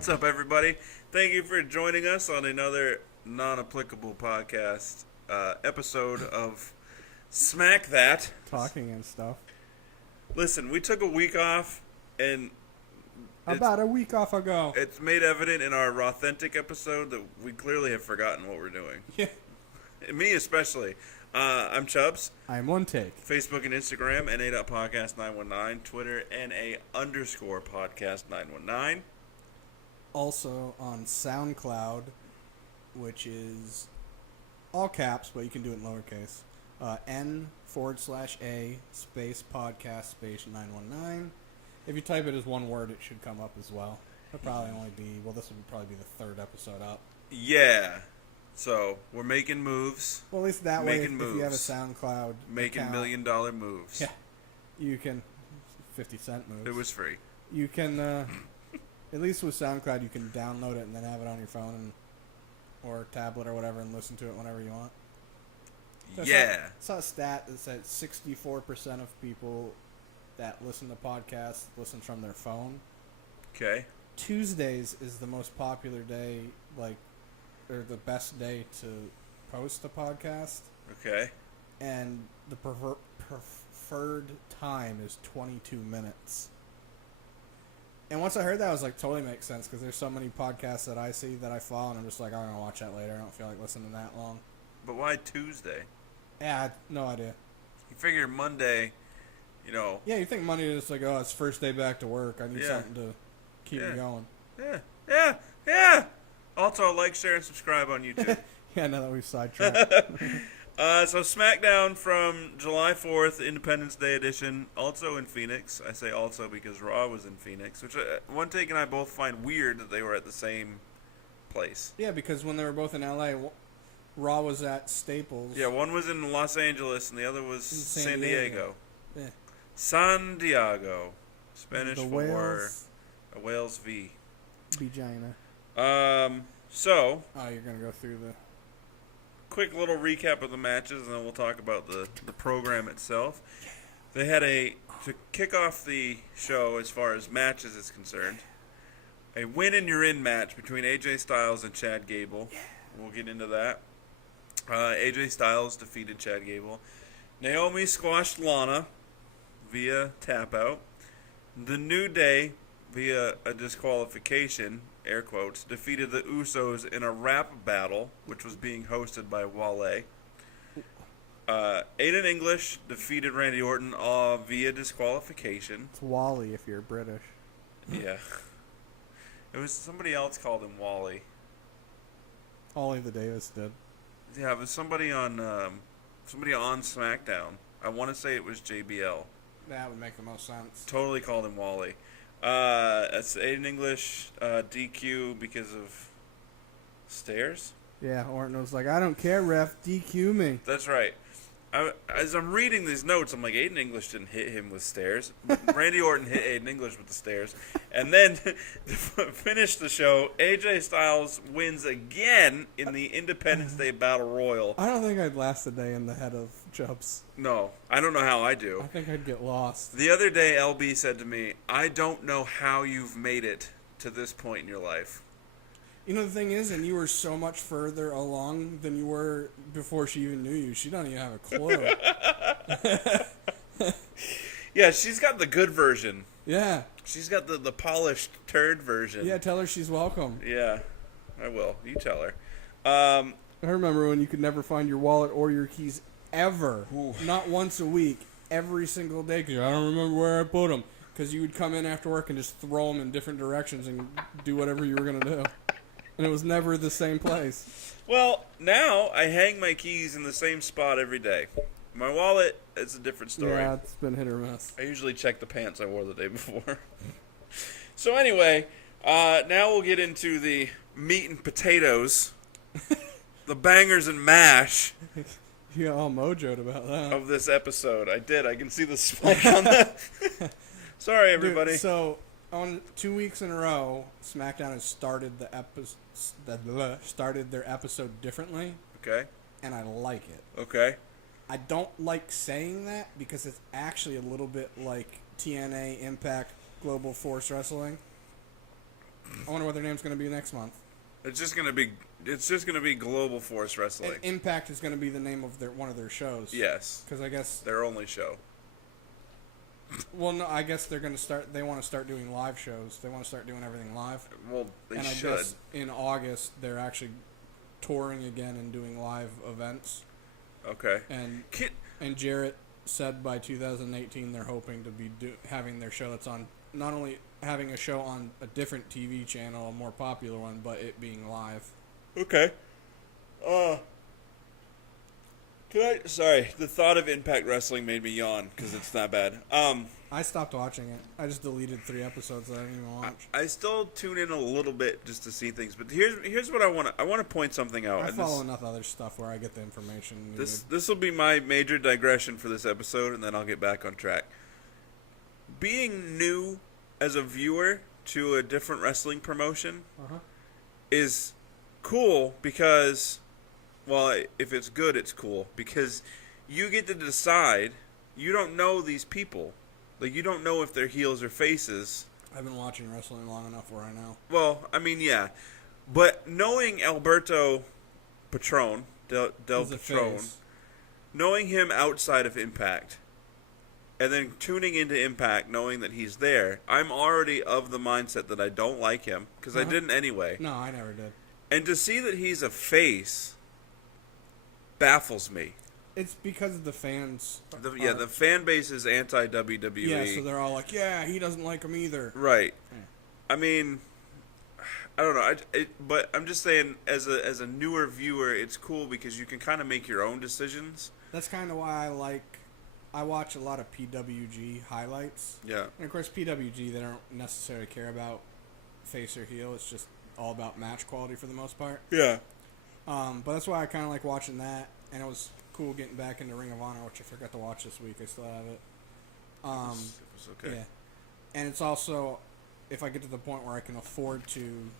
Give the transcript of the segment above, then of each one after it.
What's up, everybody? Thank you for joining us on another non-applicable podcast episode of Smack That. Talking and stuff. Listen, we took a week off, and about a week off ago. It's made evident in our authentic episode that we clearly have forgotten what we're doing. Yeah. Me especially. I'm Chubbs. I'm One Take. Facebook and Instagram, NA.podcast919. Twitter, NA_podcast919. Also on SoundCloud, which is all caps, but you can do it in lowercase. N/A space podcast space 919. If you type it as one word, it should come up as well. It'll probably only be, this would probably be the third episode up. Yeah. So, we're making moves. Well, at least that way, if you have a SoundCloud making account, $1 million moves. Yeah. You can, 50-cent moves. It was free. You can, at least with SoundCloud, you can download it and then have it on your phone or tablet or whatever and listen to it whenever you want. So I saw a stat that said 64% of people that listen to podcasts listen from their phone. Okay. Tuesdays is the most popular day, or the best day to post a podcast. Okay. And the preferred time is 22 minutes. And once I heard that, I was like, totally makes sense, because there's so many podcasts that I see that I follow, and I'm just like, I'm going to watch that later. I don't feel like listening that long. But why Tuesday? Yeah, I had no idea. You figure Monday, Yeah, you think Monday is like, it's first day back to work. I need something to keep me going. Yeah. Also, like, share, and subscribe on YouTube. Yeah, now that we've sidetracked. So Smackdown from July 4th, Independence Day edition, also in Phoenix. I say also because Raw was in Phoenix, which One Take and I both find weird that they were at the same place. Yeah, because when they were both in LA, Raw was at Staples. Yeah, one was in Los Angeles and the other was San Diego. Yeah. San Diego. Spanish the for Wales. a Wales V. Vagina. So. Oh, you're going to go through the... Quick little recap of the matches, and then we'll talk about the program itself. They had to kick off the show as far as matches is concerned, a win and you're in match between AJ Styles and Chad Gable. We'll get into that. AJ Styles defeated Chad Gable. Naomi squashed Lana via tap out. The New Day, via a disqualification, air quotes, defeated the Usos in a rap battle, which was being hosted by Wale. Aiden English defeated Randy Orton via disqualification. It's Wally if you're British. Yeah. It was somebody else called him Wally. Ollie the Davis did. Yeah, it was somebody on SmackDown. I want to say it was JBL. That would make the most sense. Totally called him Wally. That's Aiden English, DQ because of stairs? Yeah, Orton was like, I don't care, ref, DQ me. That's right. As I'm reading these notes, I'm like, Aiden English didn't hit him with stairs. Randy Orton hit Aiden English with the stairs. And then, to finish the show, AJ Styles wins again in the Independence Day Battle Royal. I don't think I'd last a day in the head of Chubbs. No, I don't know how I do. I think I'd get lost. The other day, LB said to me, I don't know how you've made it to this point in your life. You know, the thing is, and you were so much further along than you were before she even knew you. She don't even have a clue. Yeah, she's got the good version. Yeah. She's got the polished turd version. Yeah, tell her she's welcome. Yeah, I will. You tell her. I remember when you could never find your wallet or your keys ever. Ooh. Not once a week. Every single day. Because I don't remember where I put them. Because you would come in after work and just throw them in different directions and do whatever you were going to do. And it was never the same place. Well, now I hang my keys in the same spot every day. My wallet is a different story. Yeah, it's been hit or miss. I usually check the pants I wore the day before. So anyway, now we'll get into the meat and potatoes, the bangers and mash. You got all mojoed about that. Of this episode. I did. I can see the spike on that. Sorry, everybody. Dude, so, on 2 weeks in a row, SmackDown has started their episode differently. Okay. And I like it. Okay. I don't like saying that because it's actually a little bit like TNA, Impact, Global Force Wrestling. I wonder what their name's going to be next month. It's just gonna be Global Force Wrestling. And Impact is going to be the name of one of their shows. Yes. Because I guess their only show. Well, no, I guess they're going to start. They want to start doing live shows. They want to start doing everything live. Well, they and should. I guess in August they're actually touring again and doing live events. Okay. And Jarrett said by 2018 they're hoping to be having their show that's on, not only having a show on a different TV channel, a more popular one, but it being live. Okay. Sorry, the thought of Impact Wrestling made me yawn because it's that bad. I stopped watching it. I just deleted 3 episodes that I didn't even watch. I still tune in a little bit just to see things, but here's what I want to point something out. I follow enough other stuff where I get the information needed. This will be my major digression for this episode, and then I'll get back on track. Being new as a viewer to a different wrestling promotion is cool because, well, if it's good, it's cool because you get to decide. You don't know these people. Like, you don't know if they're heels or faces. I've been watching wrestling long enough where I know. Well, I mean, yeah. But knowing Alberto Patron, Del Patron, knowing him outside of Impact, and then tuning into Impact knowing that he's there, I'm already of the mindset that I don't like him, because I didn't anyway. No, I never did. And to see that he's a face baffles me. It's because the fans... the fan base is anti-WWE. Yeah, so they're all like, yeah, he doesn't like him either. Right. Yeah. I mean, I don't know. But I'm just saying, as a newer viewer, it's cool because you can kind of make your own decisions. That's kind of why I watch a lot of PWG highlights. Yeah. And, of course, PWG, they don't necessarily care about face or heel. It's just all about match quality for the most part. Yeah. But that's why I kind of like watching that. And it was cool getting back into Ring of Honor, which I forgot to watch this week. I still have it. It was okay. Yeah. And it's also, if I get to the point where I can afford to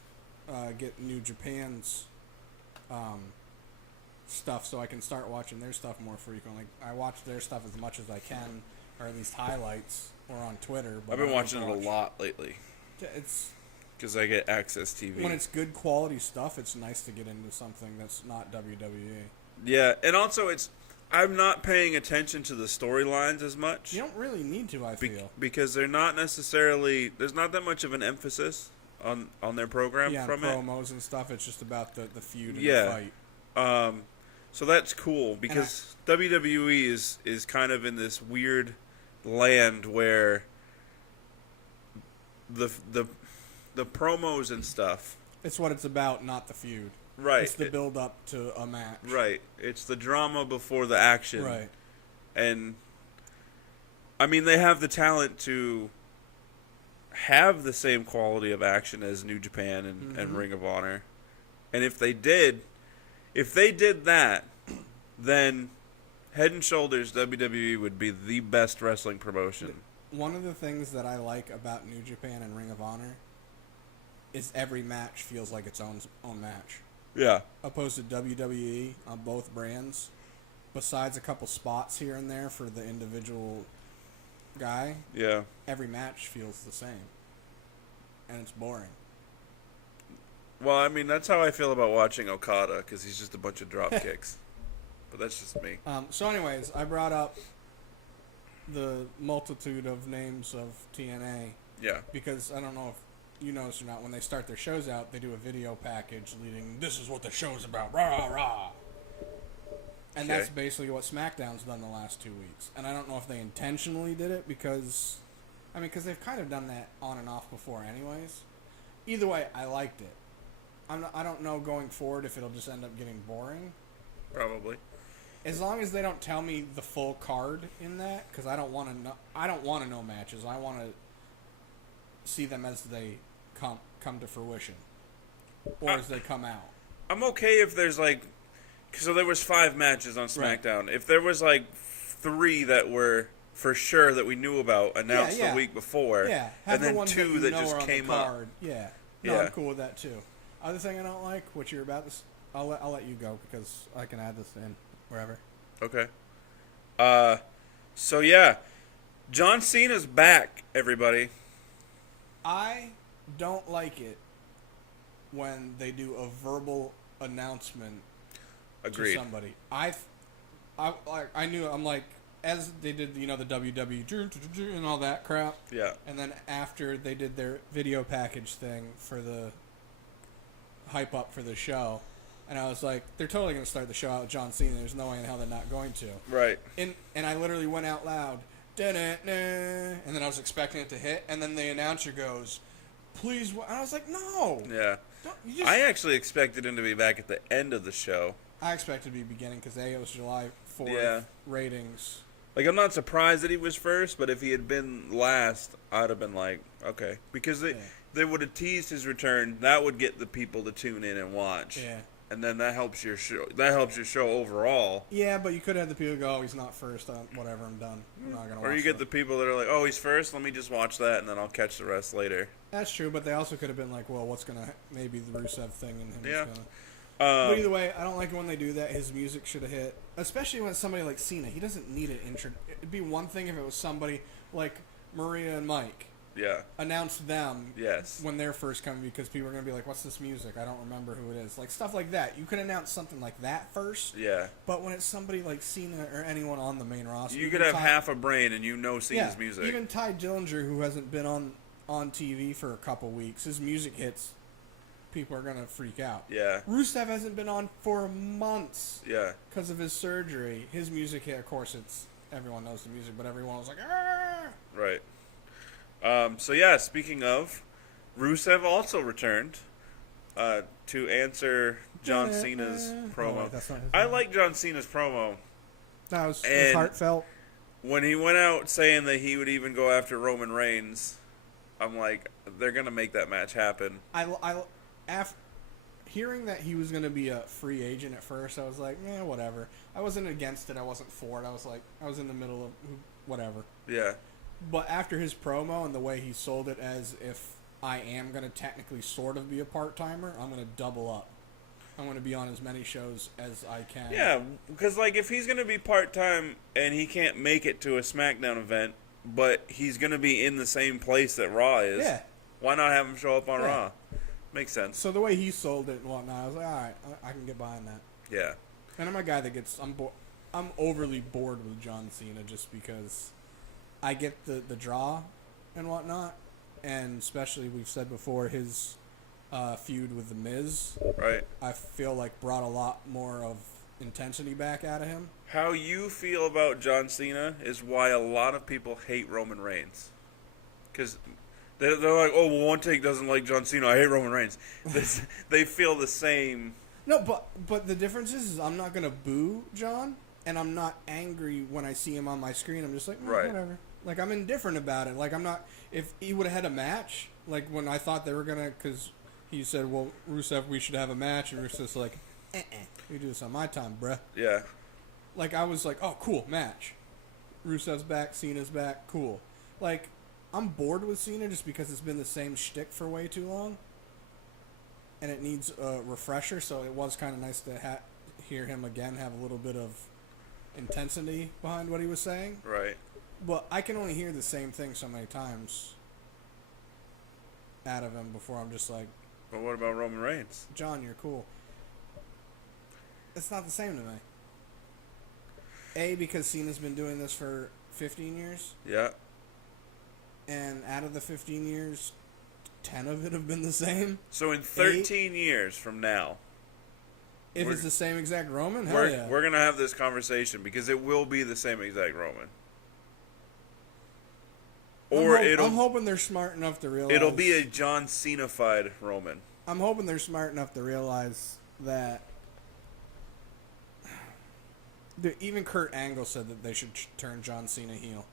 get New Japan's stuff so I can start watching their stuff more frequently. I watch their stuff as much as I can, or at least highlights, or on Twitter. But I've been watching it a lot lately. It's because I get Access TV. When it's good quality stuff, it's nice to get into something that's not WWE. Yeah, and also I'm not paying attention to the storylines as much. You don't really need to, I feel. Because they're not necessarily, there's not that much of an emphasis on their program from it. Promos and stuff. It's just about the feud and the fight. So that's cool because WWE is kind of in this weird land where the promos and stuff. It's what it's about, not the feud. Right. It's the build up to a match. Right. It's the drama before the action. Right. And I mean, they have the talent to have the same quality of action as New Japan and Ring of Honor. And if they did that, then head and shoulders WWE would be the best wrestling promotion. One of the things that I like about New Japan and Ring of Honor is every match feels like its own match. Yeah. Opposed to WWE on both brands, besides a couple spots here and there for the individual guy. Yeah. Every match feels the same. And it's boring. Well, I mean, that's how I feel about watching Okada, because he's just a bunch of drop kicks. But that's just me. So anyways, I brought up the multitude of names of TNA. Yeah. Because I don't know if you notice or not, when they start their shows out, they do a video package leading, this is what the show's about, rah, rah. And that's basically what SmackDown's done the last 2 weeks. And I don't know if they intentionally did it because they've kind of done that on and off before anyways. Either way, I liked it. I don't know going forward if it'll just end up getting boring. Probably. As long as they don't tell me the full card in that, because I don't want to know. I don't want to know matches. I want to see them as they come to fruition, or as they come out. I'm okay if there's so there was 5 matches on SmackDown. Right. If there was 3 that were for sure that we knew about announced the week before, and then 2 that just came up. Yeah, no, I'm cool with that too. Other thing I don't like, what you're about to, I'll let you go because I can add this in wherever. Okay. So yeah, John Cena's back, everybody. I don't like it when they do a verbal announcement Agreed. to somebody. I knew, I'm like, as they did, the WWE and all that crap. Yeah. And then after they did their video package thing for the hype up for the show, and I was like, they're totally going to start the show out with John Cena. There's no way in hell they're not going to. Right. And I literally went out loud, da-da-da, and then I was expecting it to hit, and then the announcer goes, please, and I was like, no. Yeah. I actually expected him to be back at the end of the show. I expected to be beginning because it was July 4th ratings. Like, I'm not surprised that he was first, but if he had been last, I'd have been like, okay. Because they would have teased his return. That would get the people to tune in and watch. Yeah. And then that helps your show. That helps your show overall. Yeah, but you could have the people go, oh, he's not first. Whatever, I'm done. I'm not gonna watch. Or you get the people that are like, oh, he's first. Let me just watch that, and then I'll catch the rest later. That's true, but they also could have been like, well, what's gonna maybe the Rusev thing and him. Yeah. But either way, I don't like it when they do that. His music should have hit, especially when it's somebody like Cena. He doesn't need an intro. It'd be one thing if it was somebody like Maria and Mike. Yeah. Announce them. Yes. When they're first coming, because people are gonna be like, "What's this music? I don't remember who it is." Like stuff like that. You could announce something like that first. Yeah. But when it's somebody like Cena or anyone on the main roster, you could have half a brain and Cena's music. Even Ty Dillinger, who hasn't been on TV for a couple weeks, his music hits. People are gonna freak out. Yeah. Rusev hasn't been on for months. Yeah. Because of his surgery, his music hit. Of course, everyone knows the music, but everyone was like, "Ah!" Right. So yeah, speaking of, Rusev also returned to answer John Cena's promo. Oh, wait, that's not his I name. like John Cena's promo. That was it was heartfelt. When he went out saying that he would even go after Roman Reigns, I'm like, they're gonna make that match happen. After hearing that he was going to be a free agent at first, I was like, whatever. I wasn't against it. I wasn't for it. I was in the middle of whatever. Yeah. But after his promo and the way he sold it as if I am going to technically sort of be a part-timer, I'm going to double up. I'm going to be on as many shows as I can. Yeah, because like if he's going to be part-time and he can't make it to a SmackDown event, but he's going to be in the same place that Raw is, why not have him show up on Raw? Makes sense. So the way he sold it and whatnot, I was like, all right, I can get behind that. Yeah. And I'm a guy that I'm overly bored with John Cena just because I get the draw and whatnot, and especially we've said before his feud with The Miz. Right. I feel like brought a lot more of intensity back out of him. How you feel about John Cena is why a lot of people hate Roman Reigns. Because they're like, oh, well, one take doesn't like John Cena. I hate Roman Reigns. They feel the same. No, but the difference is I'm not going to boo John, and I'm not angry when I see him on my screen. I'm just like, whatever. Like, I'm indifferent about it. Like, I'm not... If he would have had a match, like, when I thought they were going to... Because he said, well, Rusev, we should have a match. And Rusev's like, we do this on my time, bruh. Yeah. Like, I was like, oh, cool, match. Rusev's back, Cena's back, cool. Like... I'm bored with Cena just because it's been the same shtick for way too long. And it needs a refresher, so it was kind of nice to hear him again have a little bit of intensity behind what he was saying. Right. But I can only hear the same thing so many times out of him before I'm just like... But what about Roman Reigns? John, you're cool. It's not the same to me. A, because Cena's been doing this for 15 years. Yeah. And out of the 15 years, 10 of it have been the same. So in 13 years from now... If it's the same exact Roman, hell we're, yeah. We're going to have this conversation because it will be the same exact Roman. Or I'm hoping they're smart enough to realize... It'll be a John Cena-fied Roman. I'm hoping they're smart enough to realize that... Even Kurt Angle said that they should turn John Cena heel.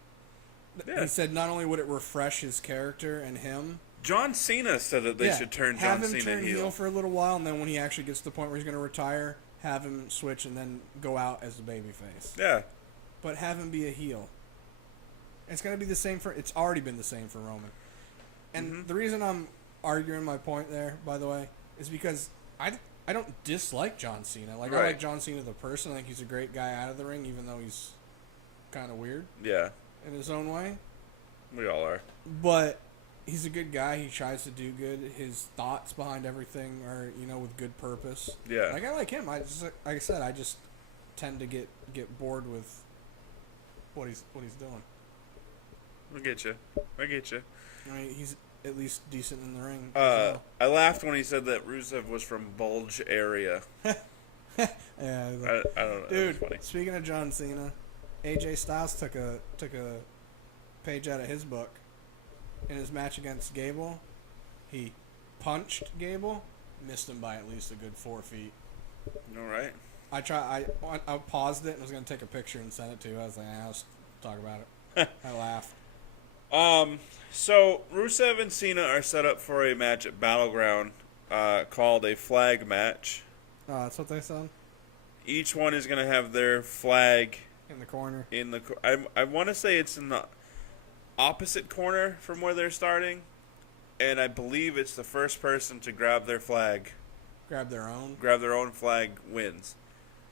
Yeah. He said not only would it refresh his character and him... John Cena said that they should turn John Cena heel. Have him turn heel for a little while, and then when he actually gets to the point where he's going to retire, have him switch and then go out as the babyface. Yeah. But have him be a heel. It's going to be the same for... It's already been the same for Roman. And the reason I'm arguing my point there, by the way, is because I don't dislike John Cena. Like, I like John Cena the person. I think he's a great guy out of the ring, even though he's kind of weird. Yeah. In his own way. We all are. But he's a good guy. He tries to do good. His thoughts behind everything are, with good purpose. Yeah. Like, I like him. Like I said, I just tend to get bored with what he's doing. I get you. I mean, he's at least decent in the ring. I laughed when he said that Rusev was from Bulge area. Yeah, I don't know. Dude, Funny. speaking of John Cena, AJ Styles took a page out of his book. In his match against Gable, he punched Gable, missed him by at least a good 4 feet. All right. I paused it and was going to take a picture and send it to you. I was like, let's talk about it. I laughed. So Rusev and Cena are set up for a match at Battleground called a flag match. Oh, that's what they said? Each one is going to have their flag in the corner. I want to say it's in the opposite corner from where they're starting, and I believe it's the first person to grab their flag. Grab their own flag wins.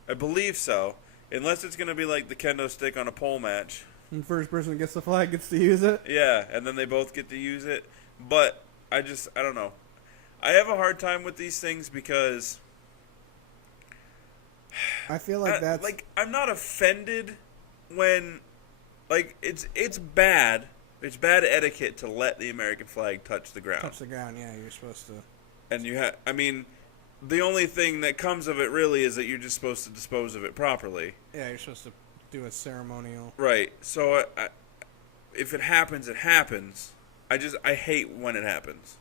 I believe so. Unless it's going to be like the kendo stick on a pole match. And the first person that gets the flag gets to use it? Yeah, and then they both get to use it. But I don't know. I have a hard time with these things because I feel like that's... Like, I'm not offended when... Like, it's bad. It's bad etiquette to let the American flag touch the ground. Touch the ground, yeah. You're supposed to... And I mean, the only thing that comes of it really is that you're just supposed to dispose of it properly. Yeah, you're supposed to do a ceremonial... Right. So, if it happens, it happens. I hate when it happens.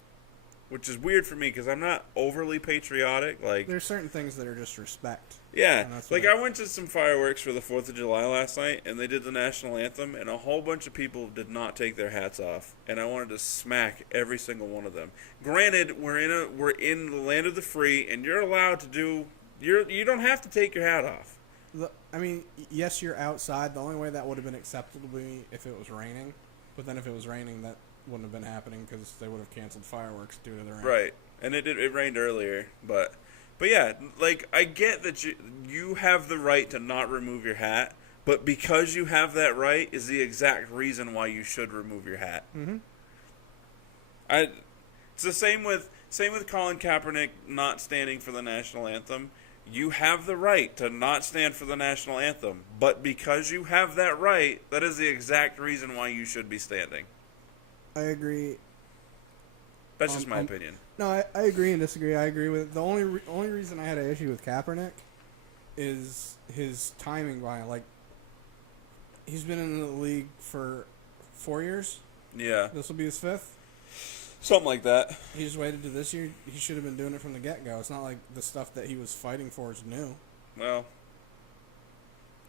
Which is weird for me because I'm not overly patriotic. Like, there's certain things that are just respect. Yeah. Like, I went to some fireworks for the 4th of July last night, and they did the national anthem, and a whole bunch of people did not take their hats off. And I wanted to smack every single one of them. Granted, we're in the land of the free, and you're allowed to do... You don't have to take your hat off. I mean, yes, you're outside. The only way that would have been acceptable to me if it was raining. But then if it was raining, that wouldn't have been happening because they would have canceled fireworks due to the rain. Right. And it rained earlier, but yeah, like, I get that you have the right to not remove your hat, but because you have that right is the exact reason why you should remove your hat. Mm-hmm. It's the same with Colin Kaepernick not standing for the national anthem. You have the right to not stand for the national anthem, but because you have that right, that is the exact reason why you should be standing. I agree. That's just my opinion. No, I agree and disagree. I agree with it. The only reason I had an issue with Kaepernick is his timing behind it. Like, he's been in the league for 4 years. Yeah. This will be his 5th. Something like that. He just waited to this year. He should have been doing it from the get-go. It's not like the stuff that he was fighting for is new. Well,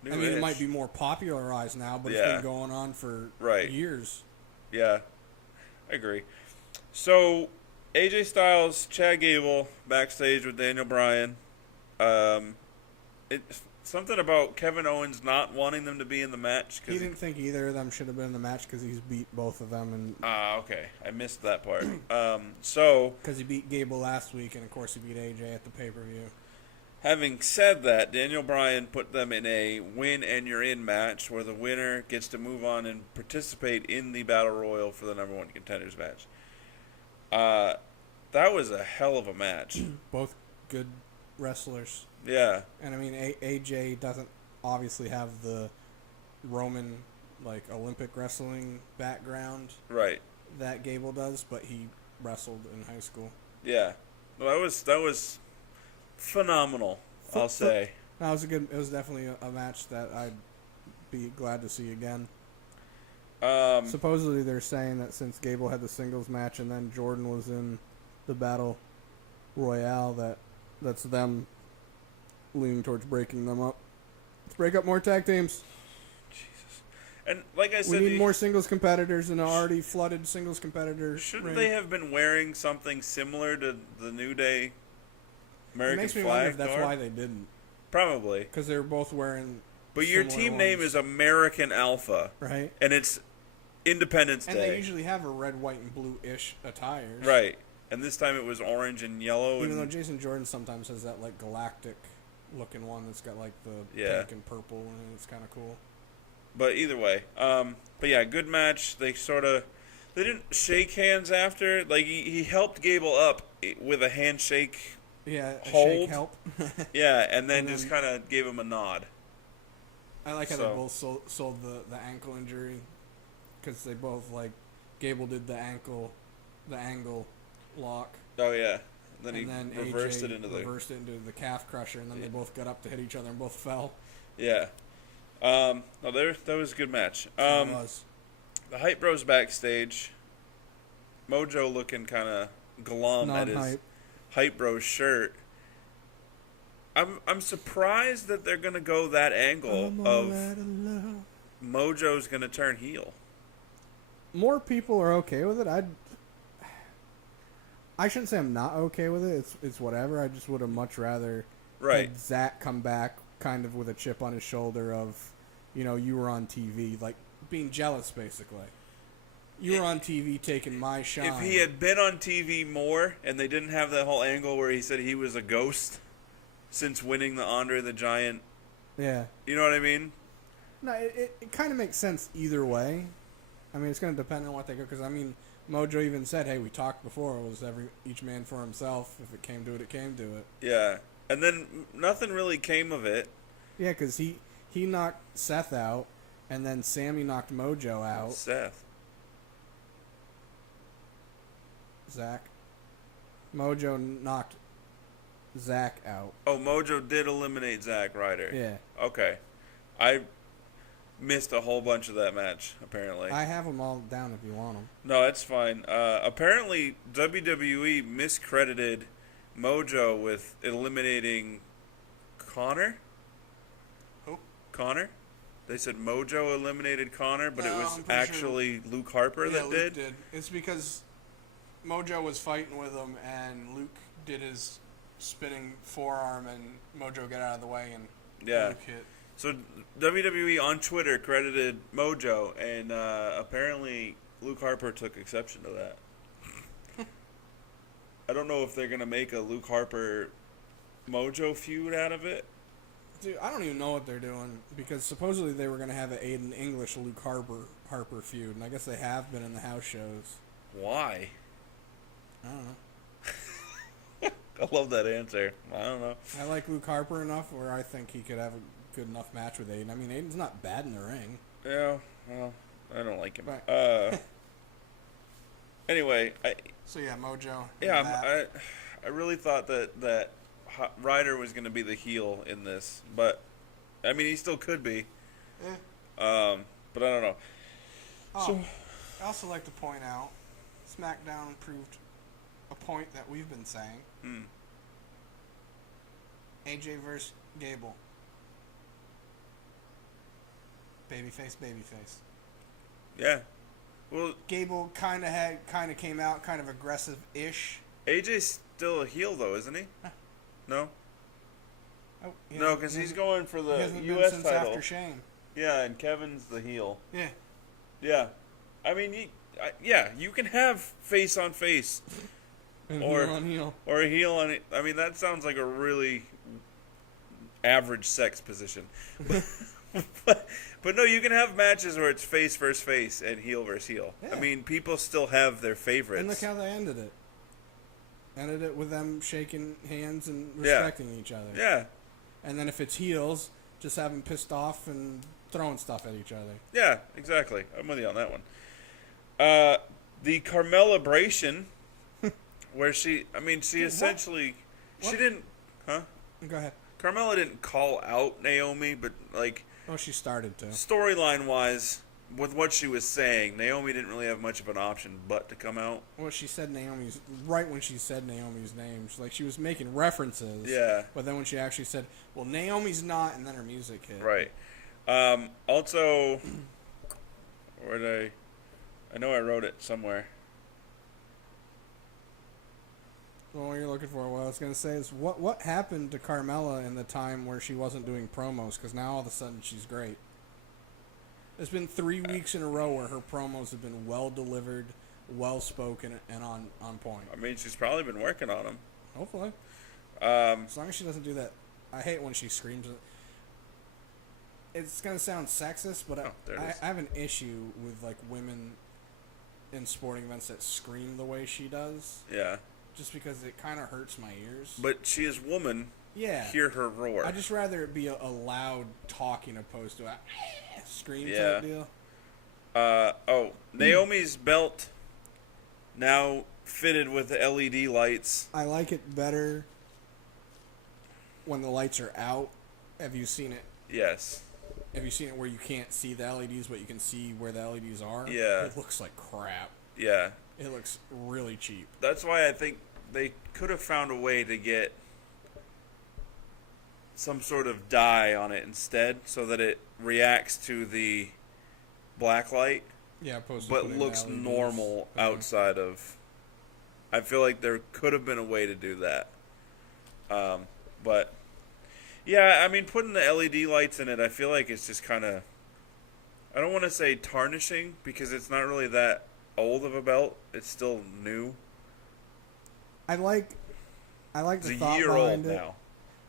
I mean, it might be more popularized now, but it's been going on for years. Yeah, I agree. So, AJ Styles, Chad Gable, backstage with Daniel Bryan. Something about Kevin Owens not wanting them to be in the match. He didn't think either of them should have been in the match because he's beat both of them. Okay. I missed that part. Because he beat Gable last week, and of course he beat AJ at the pay-per-view. Having said that, Daniel Bryan put them in a win and you're in match where the winner gets to move on and participate in the Battle Royal for the number 1 contenders match. That was a hell of a match. Both good wrestlers. Yeah. And I mean, AJ doesn't obviously have the Roman, like, Olympic wrestling background. Right. That Gable does, but he wrestled in high school. Yeah. Well, that was phenomenal, I'll say. It was definitely a match that I'd be glad to see again. Supposedly they're saying that since Gable had the singles match and then Jordan was in the Battle Royale, that's them leaning towards breaking them up. Let's break up more tag teams. Jesus. And like I said, we need more singles competitors in an already flooded singles competitor. Shouldn't they have been wearing something similar to the New Day American flag? It makes me flag wonder if that's why they didn't. Probably. Because they were both wearing But your team name is American Alpha. Right. And it's Independence Day. And they usually have a red, white, and blue-ish attires. Right. And this time it was orange and yellow. Even though Jason Jordan sometimes has that, like, galactic-looking one that's got, like, the pink and purple, and it's kind of cool. But either way. But yeah, good match. They sort of They didn't shake hands after. Like, he helped Gable up with a handshake. Yeah, hold. shake help. Yeah, and then just kind of gave him a nod. I like how they both sold the ankle injury, because they both, like, Gable did the angle lock. Oh yeah, then and he reversed it into the calf crusher, and then they both got up to hit each other and both fell. Yeah. No, that was a good match. It was. The Hype Bros backstage. Mojo looking kind of glum at his Hype Bros shirt. I'm surprised that they're gonna go that angle of Mojo's gonna turn heel. More people are okay with it. I shouldn't say I'm not okay with it. It's whatever. I just would have much rather had Zach come back kind of with a chip on his shoulder of, you were on TV, like being jealous basically. You were on TV taking my shine. If he had been on TV more and they didn't have that whole angle where he said he was a ghost since winning the Andre the Giant. Yeah. You know what I mean? No, it kind of makes sense either way. I mean, it's going to depend on what they go, because, Mojo even said, hey, we talked before, it was each man for himself. If it came to it, it came to it. Yeah. And then nothing really came of it. Yeah, because he knocked Seth out, and then Sammy knocked Mojo out. Seth. Zach. Mojo knocked Zach out. Oh, Mojo did eliminate Zack Ryder. Yeah. Okay. I missed a whole bunch of that match, apparently. I have them all down if you want them. No, it's fine. Apparently, WWE miscredited Mojo with eliminating Connor. Who? Connor. They said Mojo eliminated Connor, but it was actually Luke Harper that Luke did. It's because Mojo was fighting with him, and Luke did his spinning forearm, and Mojo got out of the way, and Luke hit. So WWE on Twitter credited Mojo, and apparently Luke Harper took exception to that. I don't know if they're going to make a Luke Harper Mojo feud out of it. Dude, I don't even know what they're doing, because supposedly they were going to have an Aiden English Luke Harper feud, and I guess they have been in the house shows. Why? I don't know. I love that answer. I don't know. I like Luke Harper enough where I think he could have a good enough match with Aiden. I mean, Aiden's not bad in the ring. Yeah, well, I don't like him. Right. Anyway, So yeah, Mojo. Yeah, I really thought that Ryder was going to be the heel in this, but I mean he still could be. Yeah. But I don't know. So I also like to point out, SmackDown proved a point that we've been saying. AJ versus Gable. Babyface. Yeah. Well, Gable kind of came out kind of aggressive-ish. AJ's still a heel though, isn't he? No. Oh, No, because he's going for the hasn't U.S. been since title. after Shane. Yeah, and Kevin's the heel. Yeah. Yeah. I mean, you can have face on face. And Or heel on heel. Or a heel on it. I mean, that sounds like a really average sex position. But no, you can have matches where it's face versus face and heel versus heel. Yeah. I mean, people still have their favorites. And look how they ended it. Ended it with them shaking hands and respecting each other. Yeah. And then if it's heels, just have them pissed off and throwing stuff at each other. Yeah, exactly. I'm with you on that one. The Carmella-bration, where she essentially... What? She didn't... Huh? Go ahead. Carmella didn't call out Naomi, but, like... Oh, she started to. Storyline-wise, with what she was saying, Naomi didn't really have much of an option but to come out. Well, she said Naomi's... Right when she said Naomi's name, she was making references. Yeah. But then when she actually said, well, Naomi's not, and then her music hit. Right. Also... I know I wrote it somewhere. Well, what you're looking for, what I was going to say is, what happened to Carmella in the time where she wasn't doing promos? Because now all of a sudden she's great. There's been 3 weeks in a row where her promos have been well delivered, well spoken, and on point. I mean, she's probably been working on them. Hopefully. As long as she doesn't do that. I hate when she screams. It's going to sound sexist, but I have an issue with, like, women. in sporting events that scream the way she does. Yeah. Just because it kind of hurts my ears. But she is woman. Yeah. Hear her roar. I just rather it be a loud talking opposed to a scream Yeah. type deal. Naomi's belt now fitted with the LED lights. I like it better when the lights are out. Have you seen it? Yes. Have you seen it where you can't see the LEDs, but you can see where the LEDs are? Yeah. It looks like crap. Yeah. It looks really cheap. That's why I think they could have found a way to get some sort of dye on it instead so that it reacts to the black light, Yeah, opposed to but putting looks the LEDs. normal Okay. outside of... I feel like there could have been a way to do that. But, yeah, I mean, putting the LED lights in it, I feel like it's just kind of... I don't want to say tarnishing, because it's not really that old of a belt. It's still new. I like the It's a thought year behind old it. now.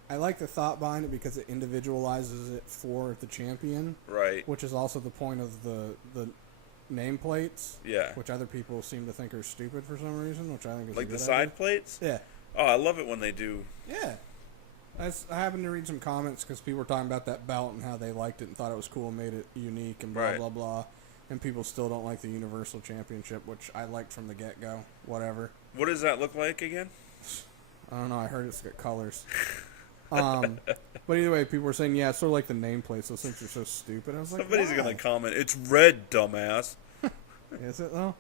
I like the thought behind it because it individualizes it for the champion, Right. which is also the point of the nameplates, Yeah. which other people seem to think are stupid for some reason, which I think is Like a the good side plates? idea. Oh, I love it when they do. Yeah. I happened to read some comments because people were talking about that belt and how they liked it and thought it was cool and made it unique and blah, Right. blah, blah. And people still don't like the Universal Championship, which I liked from the get-go. Whatever. What does that look like again? I don't know. I heard it's got colors. But either way, people were saying, yeah, it's sort of like the nameplates. Those things are so stupid. I was like, Somebody's why? going to comment, it's red, dumbass. Is it, though?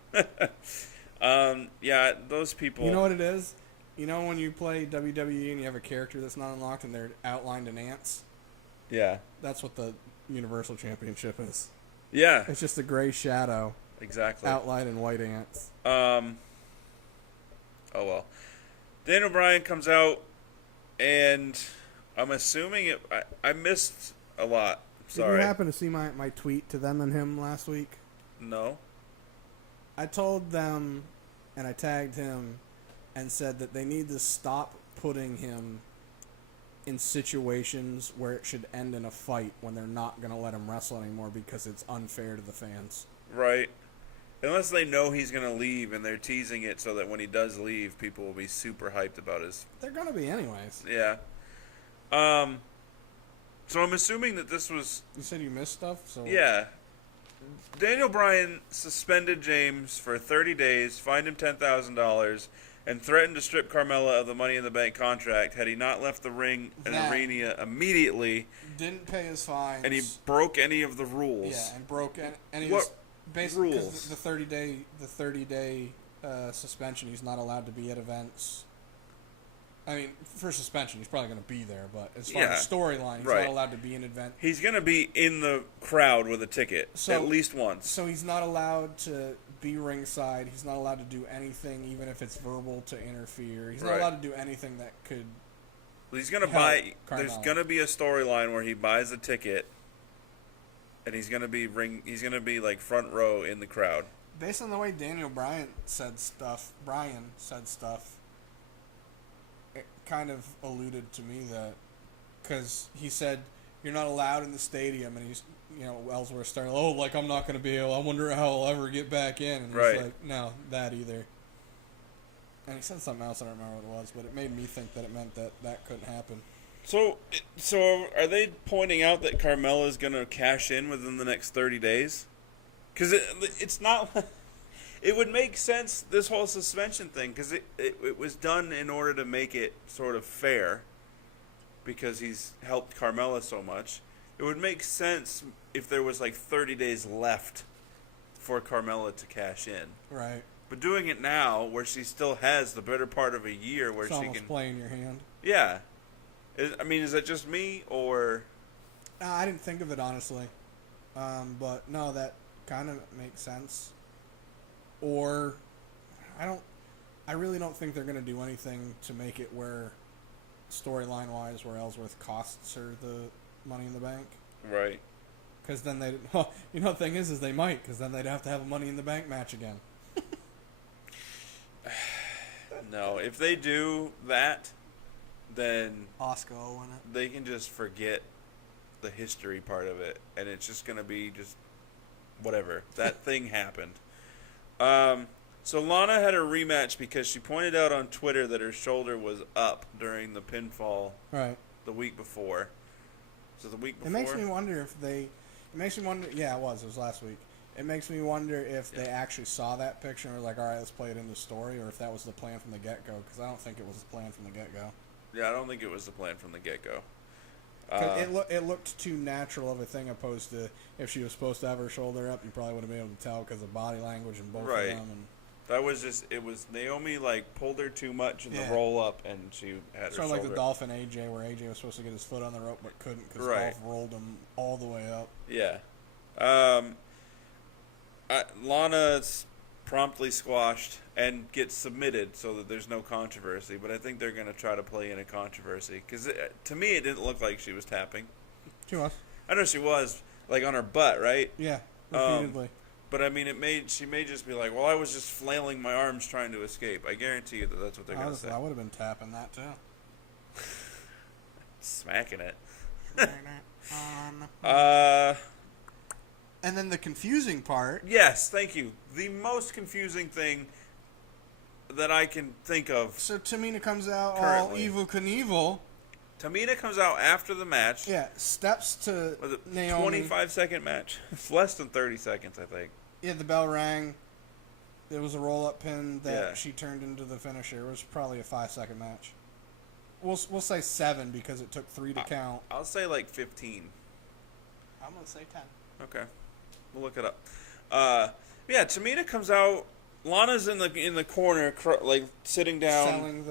Yeah, those people... You know what it is? You know when you play WWE and you have a character that's not unlocked and they're outlined in ants? Yeah. That's what the Universal Championship is. Yeah, It's just a gray shadow exactly. outlined in white ants. Oh, well. Daniel Bryan comes out, and I'm assuming it... I missed a lot. Sorry. Did you happen to see my tweet to them and him last week? No? I told them, and I tagged him, and said that they need to stop putting him in situations where it should end in a fight when they're not going to let him wrestle anymore because it's unfair to the fans. Right. Unless they know he's going to leave, and they're teasing it so that when he does leave, people will be super hyped about his... They're going to be anyways. Yeah. So I'm assuming that this was... You said you missed stuff? So Yeah. Daniel Bryan suspended James for 30 days, fined him $10,000, and threatened to strip Carmella of the Money in the Bank contract had he not left the ring and arena immediately. Didn't pay his fines. And he broke any of the rules. Yeah, and broke any What of his basically rules? the 30-day suspension. He's not allowed to be at events. I mean, for suspension, he's probably going to be there, but as far as storyline, he's right. not allowed to be in an event. He's going to be in the crowd with a ticket So- at least once. So he's not allowed to be ringside. He's not allowed to do anything, even if it's verbal, to interfere. He's not Right. allowed to do anything that could. He's going to help buy... There's Carmella. going to be a storyline where he buys a ticket, and he's going to be like front row in the crowd. Based on the way Daniel Bryan said stuff, it kind of alluded to me that, because he said you're not allowed in the stadium, and he's, Ellsworth started, I'm not going to be able, I wonder how I'll ever get back in, and Right. he's like, no, that either. And he said something else, I don't remember what it was, but it made me think that it meant that couldn't happen. So are they pointing out that Carmella is going to cash in within the next 30 days? Because it's not... It would make sense, this whole suspension thing, because it was done in order to make it sort of fair, because he's helped Carmella so much. It would make sense if there was 30 days left for Carmella to cash in. Right. But doing it now, where she still has the better part of a year where It's she almost can... playing your hand. Yeah. Is that just me, or... I didn't think of it, honestly. But, no, that kind of makes sense. Or, I really don't think they're going to do anything to make it where, storyline-wise, where Ellsworth costs her the Money in the Bank. Right. Because then the thing is they might, because then they'd have to have a Money in the Bank match again. No, if they do that, then Asuka will win it. they can just forget the history part of it, and it's just going to be just whatever. That thing happened. So Lana had a rematch because she pointed out on Twitter that her shoulder was up during the pinfall Right. the week before. So the week before. It makes me wonder if they. It makes me wonder. Yeah, it was last week. It makes me wonder if they actually saw that picture and were like, all right, let's play it in the story, or if that was the plan from the get-go, because I don't think it was the plan from the get-go. Yeah, I don't think it was the plan from the get-go. It looked too natural of a thing, opposed to if she was supposed to have her shoulder up, you probably would have been able to tell because of body language and both of them. And that was just, it was Naomi pulled her too much in the roll up, and she had her sort of shoulder. like the Dolphin AJ, where AJ was supposed to get his foot on the rope but couldn't because Dolph rolled him all the way up. Yeah. Lana's promptly squashed and gets submitted so that there's no controversy, but I think they're going to try to play in a controversy because to me it didn't look like she was tapping. She was. I know she was, on her butt, right? Yeah, repeatedly. But I mean, she may just be like, well, I was just flailing my arms trying to escape. I guarantee you that's what they're going to say. I would have been tapping that too. Smacking it. And then the confusing part. Yes, thank you. The most confusing thing that I can think of. So Tamina comes out currently. all Evel Knievel. Tamina comes out after the match. Yeah, steps to Naomi. 25-second match. It's less than 30 seconds, I think. Yeah, the bell rang. There was a roll-up pin that she turned into the finisher. It was probably a 5-second match. We'll say 7 because it took 3 to count. I'll say 15. I'm gonna say 10. Okay, we'll look it up. Yeah, Tamina comes out. Lana's in the corner, sitting down,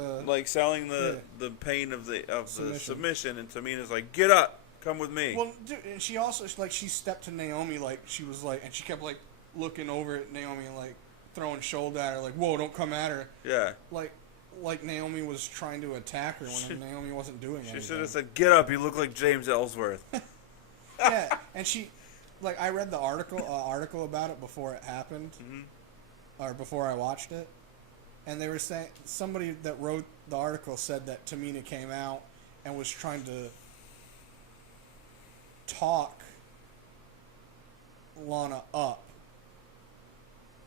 selling the pain of the submission, and Tamina's like, "Get up, come with me." Well, dude, and she also she stepped to Naomi she was and she kept looking over at Naomi and throwing shoulder at her, "Whoa, don't come at her." Yeah. Like Naomi was trying to attack her when Naomi wasn't doing anything. She should have said, "Get up, you look like James Ellsworth." Yeah, and she, I read the article about it before it happened. Mm-hmm. Or before I watched it, and they were saying somebody that wrote the article said that Tamina came out and was trying to talk Lana up,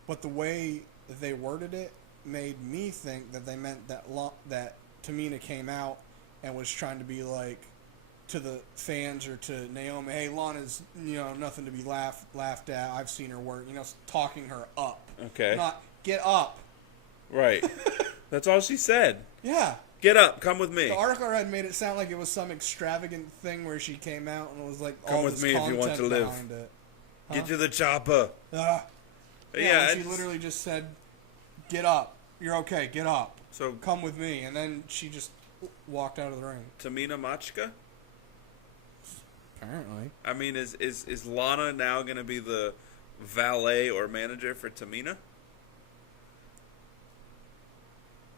but the way they worded it made me think that they meant that that Tamina came out and was trying to be to the fans or to Naomi, hey, Lana's nothing to be laughed at. I've seen her work, talking her up. Okay. Not get up. Right. That's all she said. Yeah. Get up, come with me. The article I read made it sound like it was some extravagant thing where she came out and it was come all with this me if you want to live. It. Huh? Get to the chopper. Yeah, she literally just said, "Get up. You're okay. Get up. So come with me." And then she just walked out of the ring. Tamina Machka? Apparently. I mean, is Lana now going to be the valet or manager for Tamina?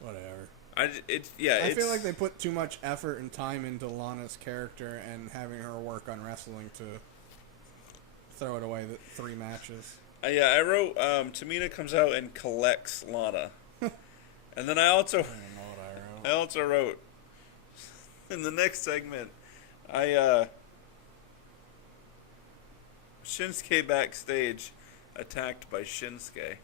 Whatever. I feel like they put too much effort and time into Lana's character and having her work on wrestling to throw it away 3 matches. I wrote Tamina comes out and collects Lana. And then I also wrote in the next segment Shinsuke backstage attacked by Shinsuke.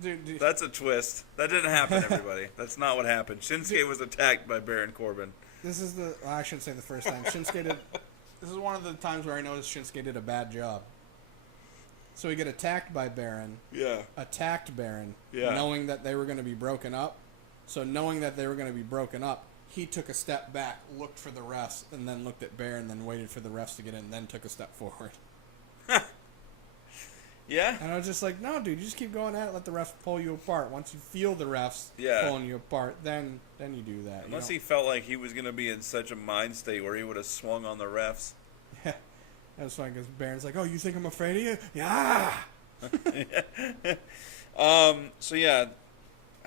Dude. That's a twist. That didn't happen, everybody. That's not what happened. Shinsuke was attacked by Baron Corbin. This is I shouldn't say the first time. Shinsuke did. This is one of the times where I noticed Shinsuke did a bad job. So he got attacked by Baron. Yeah. Attacked Baron. Yeah. Knowing that they were going to be broken up. So knowing that they were going to be broken up, he took a step back, looked for the refs, and then looked at Baron, then waited for the refs to get in, and then took a step forward. Yeah. And I was just like, no, dude, you just keep going at it, let the refs pull you apart. Once you feel the refs pulling you apart, then you do that. Unless he felt like he was going to be in such a mind state where he would have swung on the refs. Yeah. That was funny because Baron's like, oh, you think I'm afraid of you? Yeah. So, yeah,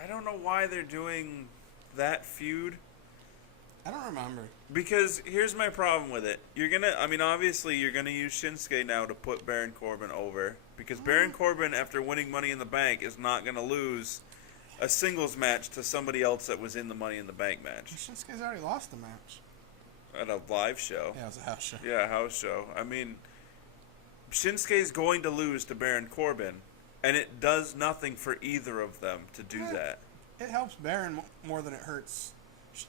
I don't know why they're doing that feud. I don't remember. Because here's my problem with it. Obviously you're going to use Shinsuke now to put Baron Corbin over. Because Baron Corbin, after winning Money in the Bank, is not going to lose a singles match to somebody else that was in the Money in the Bank match. Shinsuke's already lost the match. At a live show. Yeah, it was a house show. Yeah, a house show. I mean, Shinsuke's going to lose to Baron Corbin. And it does nothing for either of them to do that. It helps Baron more than it hurts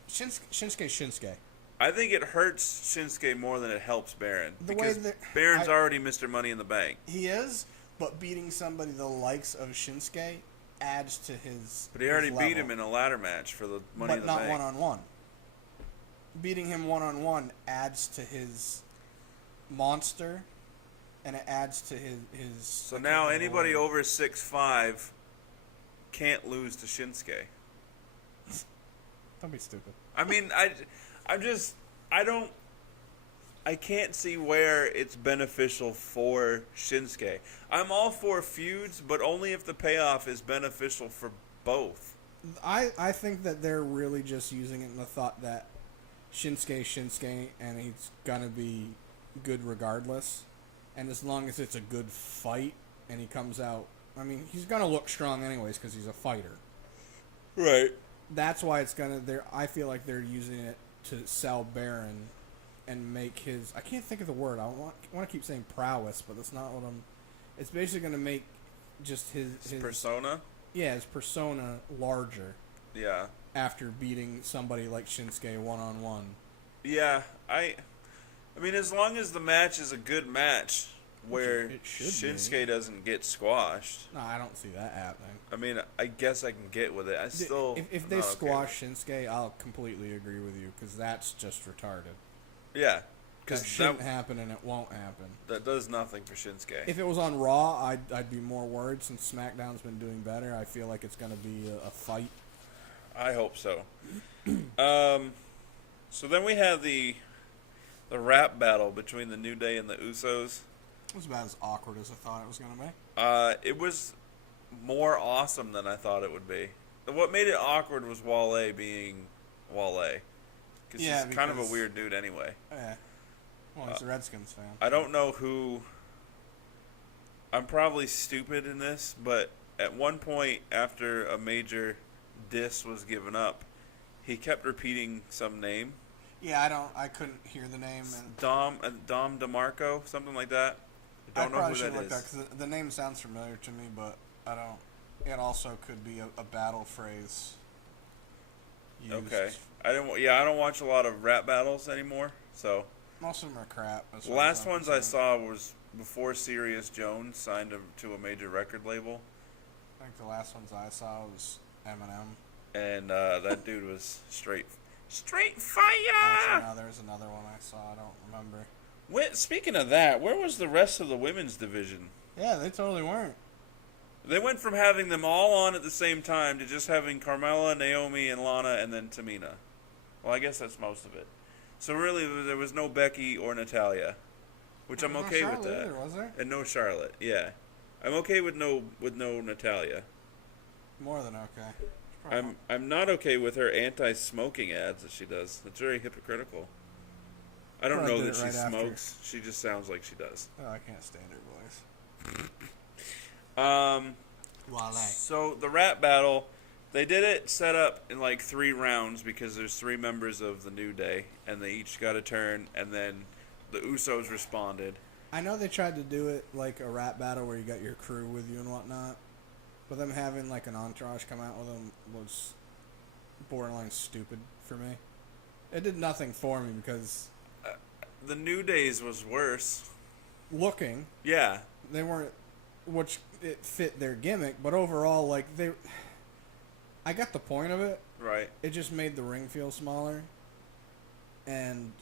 Shinsuke. I think it hurts Shinsuke more than it helps Baron. The because way that Baron's already Mr. Money in the Bank. He is, but beating somebody the likes of Shinsuke adds to his. But he already beat him in a ladder match for the Money in the Bank. But not one-on-one. Beating him one-on-one adds to his monster, and it adds to his. So now anybody over 6'5" can't lose to Shinsuke. Don't be stupid. I mean, I can't see where it's beneficial for Shinsuke. I'm all for feuds, but only if the payoff is beneficial for both. I think that they're really just using it in the thought that Shinsuke, and he's gonna be good regardless. And as long as it's a good fight and he comes out, I mean, he's gonna look strong anyways because he's a fighter. Right. That's why it's gonna. I feel like they're using it to sell Baron and make his. I can't think of the word. I want to keep saying prowess, but that's not what I'm. It's basically gonna make just his persona. Yeah, his persona larger. Yeah. After beating somebody like Shinsuke one-on-one. Yeah, I mean, as long as the match is a good match where Shinsuke doesn't get squashed. No, I don't see that happening. I mean, I guess I can get with it. I still. If they squash Shinsuke, I'll completely agree with you because that's just retarded. Yeah. That shouldn't happen and it won't happen. That does nothing for Shinsuke. If it was on Raw, I'd be more worried since SmackDown's been doing better. I feel like it's going to be a fight. I hope so. So then we have the rap battle between the New Day and the Usos. It was about as awkward as I thought it was going to be. It was more awesome than I thought it would be. What made it awkward was Wale being Wale. Because he's kind of a weird dude anyway. Yeah. Well, he's a Redskins fan. I don't know who... I'm probably stupid in this, but at one point after a major diss was given up, he kept repeating some name. Yeah, I couldn't hear the name. And Dom DeMarco, something like that. I don't know who that is. Because the name sounds familiar to me, but I don't. It also could be a battle phrase. Used. Okay, I don't watch a lot of rap battles anymore, so. Most of them are crap. The last ones I saw was before Sirius Jones signed to a major record label. I think the last ones I saw was Eminem. And that dude was straight fire! Actually, no, there's another one I saw. I don't remember. Speaking of that, where was the rest of the women's division? Yeah, they totally weren't. They went from having them all on at the same time to just having Carmella, Naomi, and Lana, and then Tamina. Well, I guess that's most of it. So really, there was no Becky or Natalya, which I'm okay with that. Either, was there? And no Charlotte, yeah. I'm okay with no Natalya. More than okay. I'm not okay with her anti-smoking ads that she does. It's very hypocritical. I don't know that she smokes. She just sounds like she does. Oh, I can't stand her voice. So the rap battle, they did it set up in like 3 rounds because there's 3 members of the New Day, and they each got a turn, and then the Usos responded. I know they tried to do it like a rap battle where you got your crew with you and whatnot, but them having like an entourage come out with them was borderline stupid for me. It did nothing for me because the New Day's was worse. Looking, yeah, they weren't, which it fit their gimmick, but overall, like I got the point of it. Right. It just made the ring feel smaller, and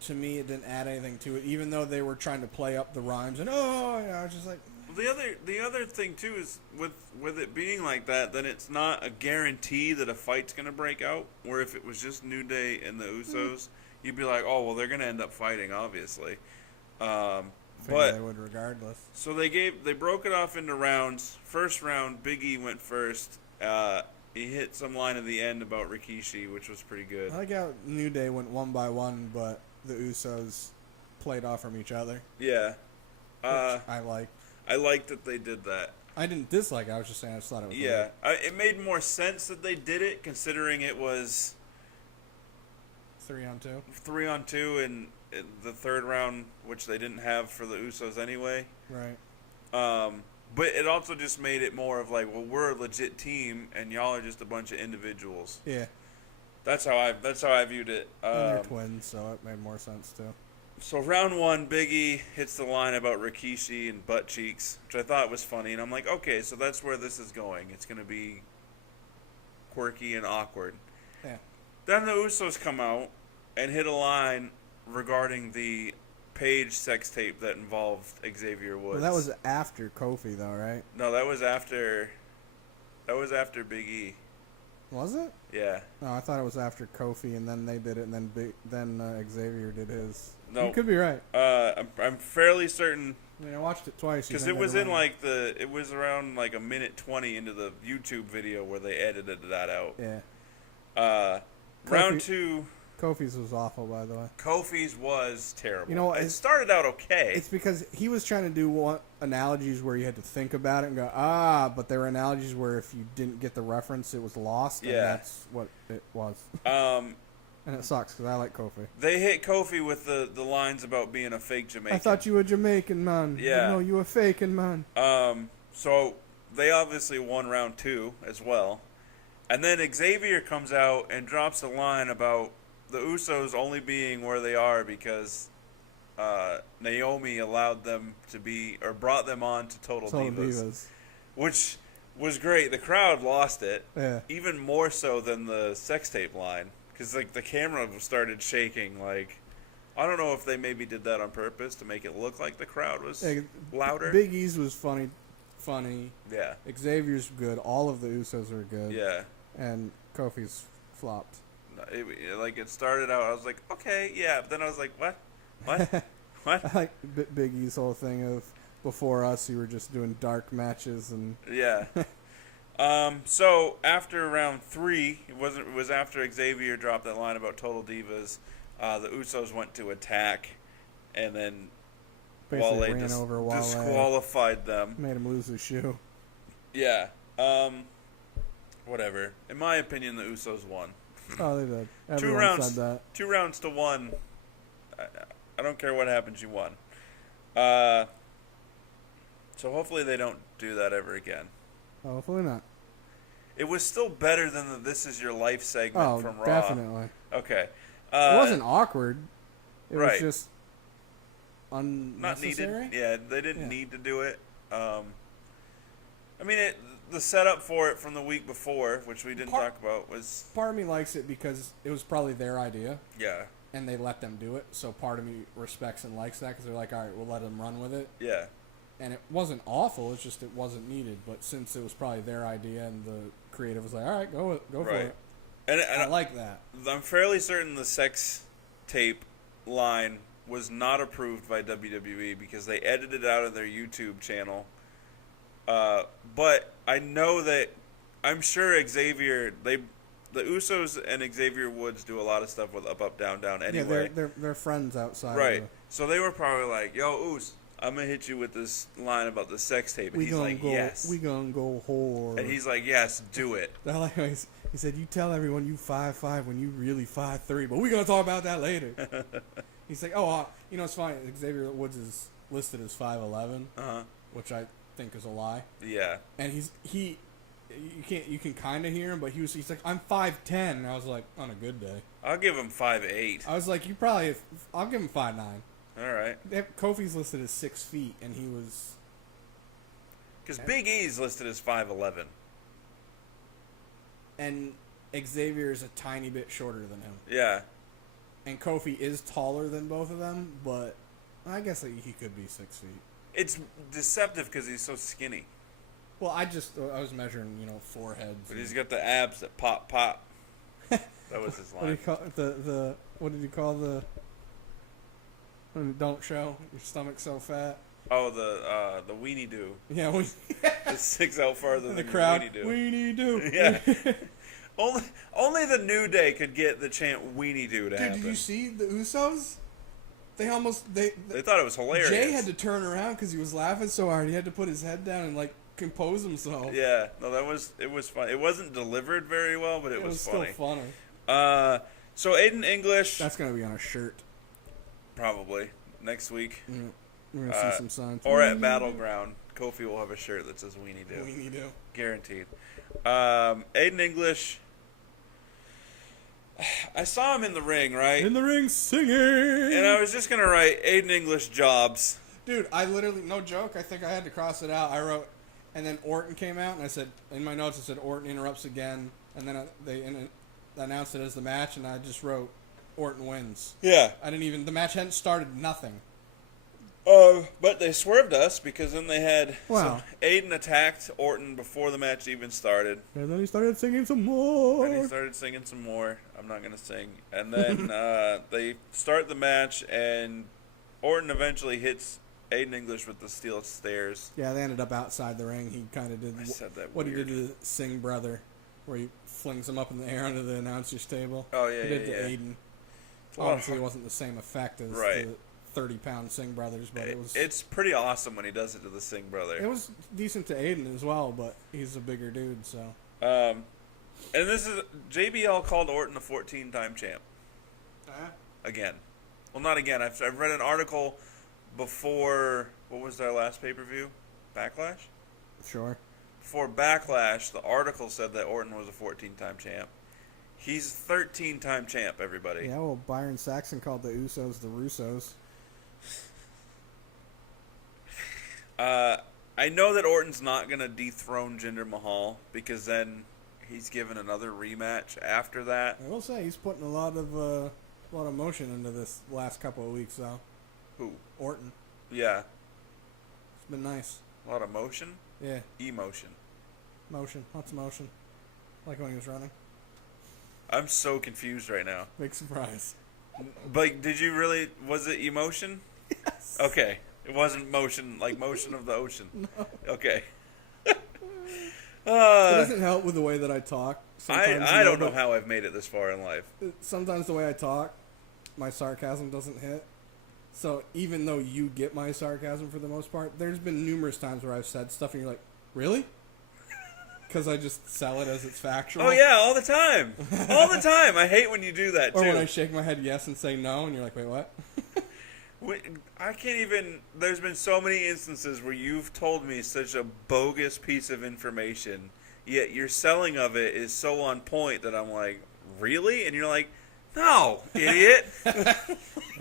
to me, it didn't add anything to it. Even though they were trying to play up the rhymes, and I was just like. The other thing too is with it being like that, then it's not a guarantee that a fight's gonna break out. Where if it was just New Day and the Usos, you'd be like, oh well, they're gonna end up fighting, obviously. But they would regardless. So they broke it off into rounds. First round, Big E went first. He hit some line at the end about Rikishi, which was pretty good. I like how New Day went one by one, but the Usos played off from each other. Yeah. Which I like. I like that they did that. I didn't dislike it. I was just saying I just thought it was it made more sense that they did it, considering it was 3-on-2. 3-on-2 in the third round, which they didn't have for the Usos anyway. Right. But it also just made it more of like, well, we're a legit team, and y'all are just a bunch of individuals. Yeah. That's how I viewed it. And they're twins, so it made more sense too. So round 1, Big E hits the line about Rikishi and butt cheeks, which I thought was funny, and I'm like, okay, so that's where this is going. It's gonna be quirky and awkward. Yeah. Then the Usos come out and hit a line regarding the Paige sex tape that involved Xavier Woods. Well, that was after Kofi, though, right? No, that was after Big E. Was it? Yeah. No, I thought it was after Kofi, and then they did it, and then Xavier did his. No, you could be right. I'm fairly certain. I mean, I watched it twice because it was it was around like a minute 20 into the YouTube video where they edited that out. Yeah. Round 2. Kofi's was awful, by the way. Kofi's was terrible. You know, it started out okay. It's because he was trying to do analogies where you had to think about it and go, but there were analogies where if you didn't get the reference, it was lost. And that's what it was. And it sucks because I like Kofi. They hit Kofi with the lines about being a fake Jamaican. I thought you were Jamaican, man. Yeah. No, you were faking, man. So they obviously won round 2 as well. And then Xavier comes out and drops a line about the Usos only being where they are because Naomi allowed them to be, or brought them on to Total Divas. Which was great. The crowd lost it. Yeah. Even more so than the sex tape line. Because like the camera started shaking. Like, I don't know if they maybe did that on purpose to make it look like the crowd was louder. Big E's was funny. Yeah. Xavier's good. All of the Usos were good. Yeah. And Kofi's flopped. It started out, I was like, okay, yeah. But then I was like, what? What? What? I like Big E's whole thing of before us, you were just doing dark matches and yeah. So after round 3, it was after Xavier dropped that line about Total Divas. The Usos went to attack, and then basically ran over Wale, disqualified them. Made him lose his shoe. Yeah. Whatever. In my opinion, the Usos won. Oh, they did. Everyone said that. 2 rounds to 1. I don't care what happens, you won. So hopefully they don't do that ever again. Hopefully not. It was still better than the This Is Your Life segment from Raw. Definitely. Okay. It wasn't awkward. It right. was just unnecessary. Not needed. Yeah, they didn't need to do it. I mean, the setup for it from the week before, which we didn't talk about, was... Part of me likes it because it was probably their idea. Yeah. And they let them do it. So part of me respects and likes that because they're like, all right, we'll let them run with it. Yeah. And it wasn't awful. It's just it wasn't needed. But since it was probably their idea and the creative was like, all right, go for it. And I like that. I'm fairly certain the sex tape line was not approved by WWE because they edited it out of their YouTube channel. But I know that I'm sure Xavier, the Usos and Xavier Woods do a lot of stuff with up, down, down anyway. Yeah, they're friends outside. Right. So they were probably like, yo, Us, I'm going to hit you with this line about the sex tape. And he's like, yes. We gonna go whore. And he's like, yes, do it. He said, you tell everyone you 5'5" when you really 5'3", but we're going to talk about that later. He's like, it's funny. Xavier Woods is listed as 5'11", which I think is a lie. Yeah. And you can kind of hear him, but he's like, I'm 5'10", and I was like, on a good day. I'll give him 5'8". I was like, I'll give him 5'9". All right. Kofi's listed as 6 feet, and he was... Because Big E's listed as 5'11". And Xavier is a tiny bit shorter than him. Yeah. And Kofi is taller than both of them, but I guess he could be 6 feet. It's deceptive because he's so skinny. Well, I was measuring, foreheads. But he's got the abs that pop. That was his line. What did he call the when you don't show your stomach's so fat? Oh, the weenie do. Yeah, it sticks out farther than the crowd. Weenie do. Weenie do. Yeah. Only the New Day could get the chant weenie do to happen. Did you see the Usos? They thought it was hilarious. Jay had to turn around because he was laughing so hard. He had to put his head down and compose himself. Yeah, no, it was fun. It wasn't delivered very well, but it was funny. Still funny. So Aiden English. That's gonna be on a shirt. Probably next week. We're gonna see some signs. Or at Battleground, Kofi will have a shirt that says Weenie Do. Weenie Do. Guaranteed. Aiden English. I saw him in the ring, right? In the ring singing. And I was just going to write Aiden English jobs. Dude, I literally, no joke, I think I had to cross it out. I wrote, and then Orton came out, and I said, in my notes, it said Orton interrupts again, and then they announced it as the match, and I just wrote Orton wins. Yeah. I didn't even, the match hadn't started, nothing. But they swerved us because then they had Wow. Aiden attacked Orton before the match even started. And then he started singing some more. And he started singing some more. I'm not going to sing. And then they start the match, and Orton eventually hits Aiden English with the steel stairs. Yeah, they ended up outside the ring. He kind of did I said that what weird. he did to Singh brother, where he flings him up in the air under the announcer's table. Oh, yeah, He did yeah, to yeah. Aiden. Well, Obviously, it wasn't the same effect as right. the 30-pound Singh brothers, but it was. It's pretty awesome when he does it to the Singh brother. It was decent to Aiden as well, but he's a bigger dude, so. And this is JBL called Orton a 14-time champ. Again. Well, not again. I've read an article before, what was their last pay-per-view? Backlash? Sure. Before Backlash, the article said that Orton was a 14-time champ. He's a 13-time champ, everybody. Yeah, well, Byron Saxon called the Usos the Russos. I know that Orton's not going to dethrone Jinder Mahal because then he's given another rematch after that. I will say he's putting a lot of motion into this last couple of weeks, though. Who? Orton. Yeah. It's been nice. A lot of motion? Yeah, Emotion. motion. Lots of motion. Like when he was running. I'm so confused right now. Big surprise. Like, did you really... Was it emotion? Yes. Okay. It wasn't motion, like motion of the ocean. No. Okay. It doesn't help with the way that I talk. Sometimes, I don't know how I've made it this far in life. Sometimes the way I talk, my sarcasm doesn't hit. So even though you get my sarcasm for the most part, there's been numerous times where I've said stuff and you're like, really? Because I just sell it as it's factual. Oh, yeah, all the time. All the time. I hate when you do that, too. Or when I shake my head yes and say no, and you're like, wait, what? I can't even... There's been so many instances where you've told me such a bogus piece of information, yet your selling of it is so on point that I'm like, really? And you're like, no, idiot.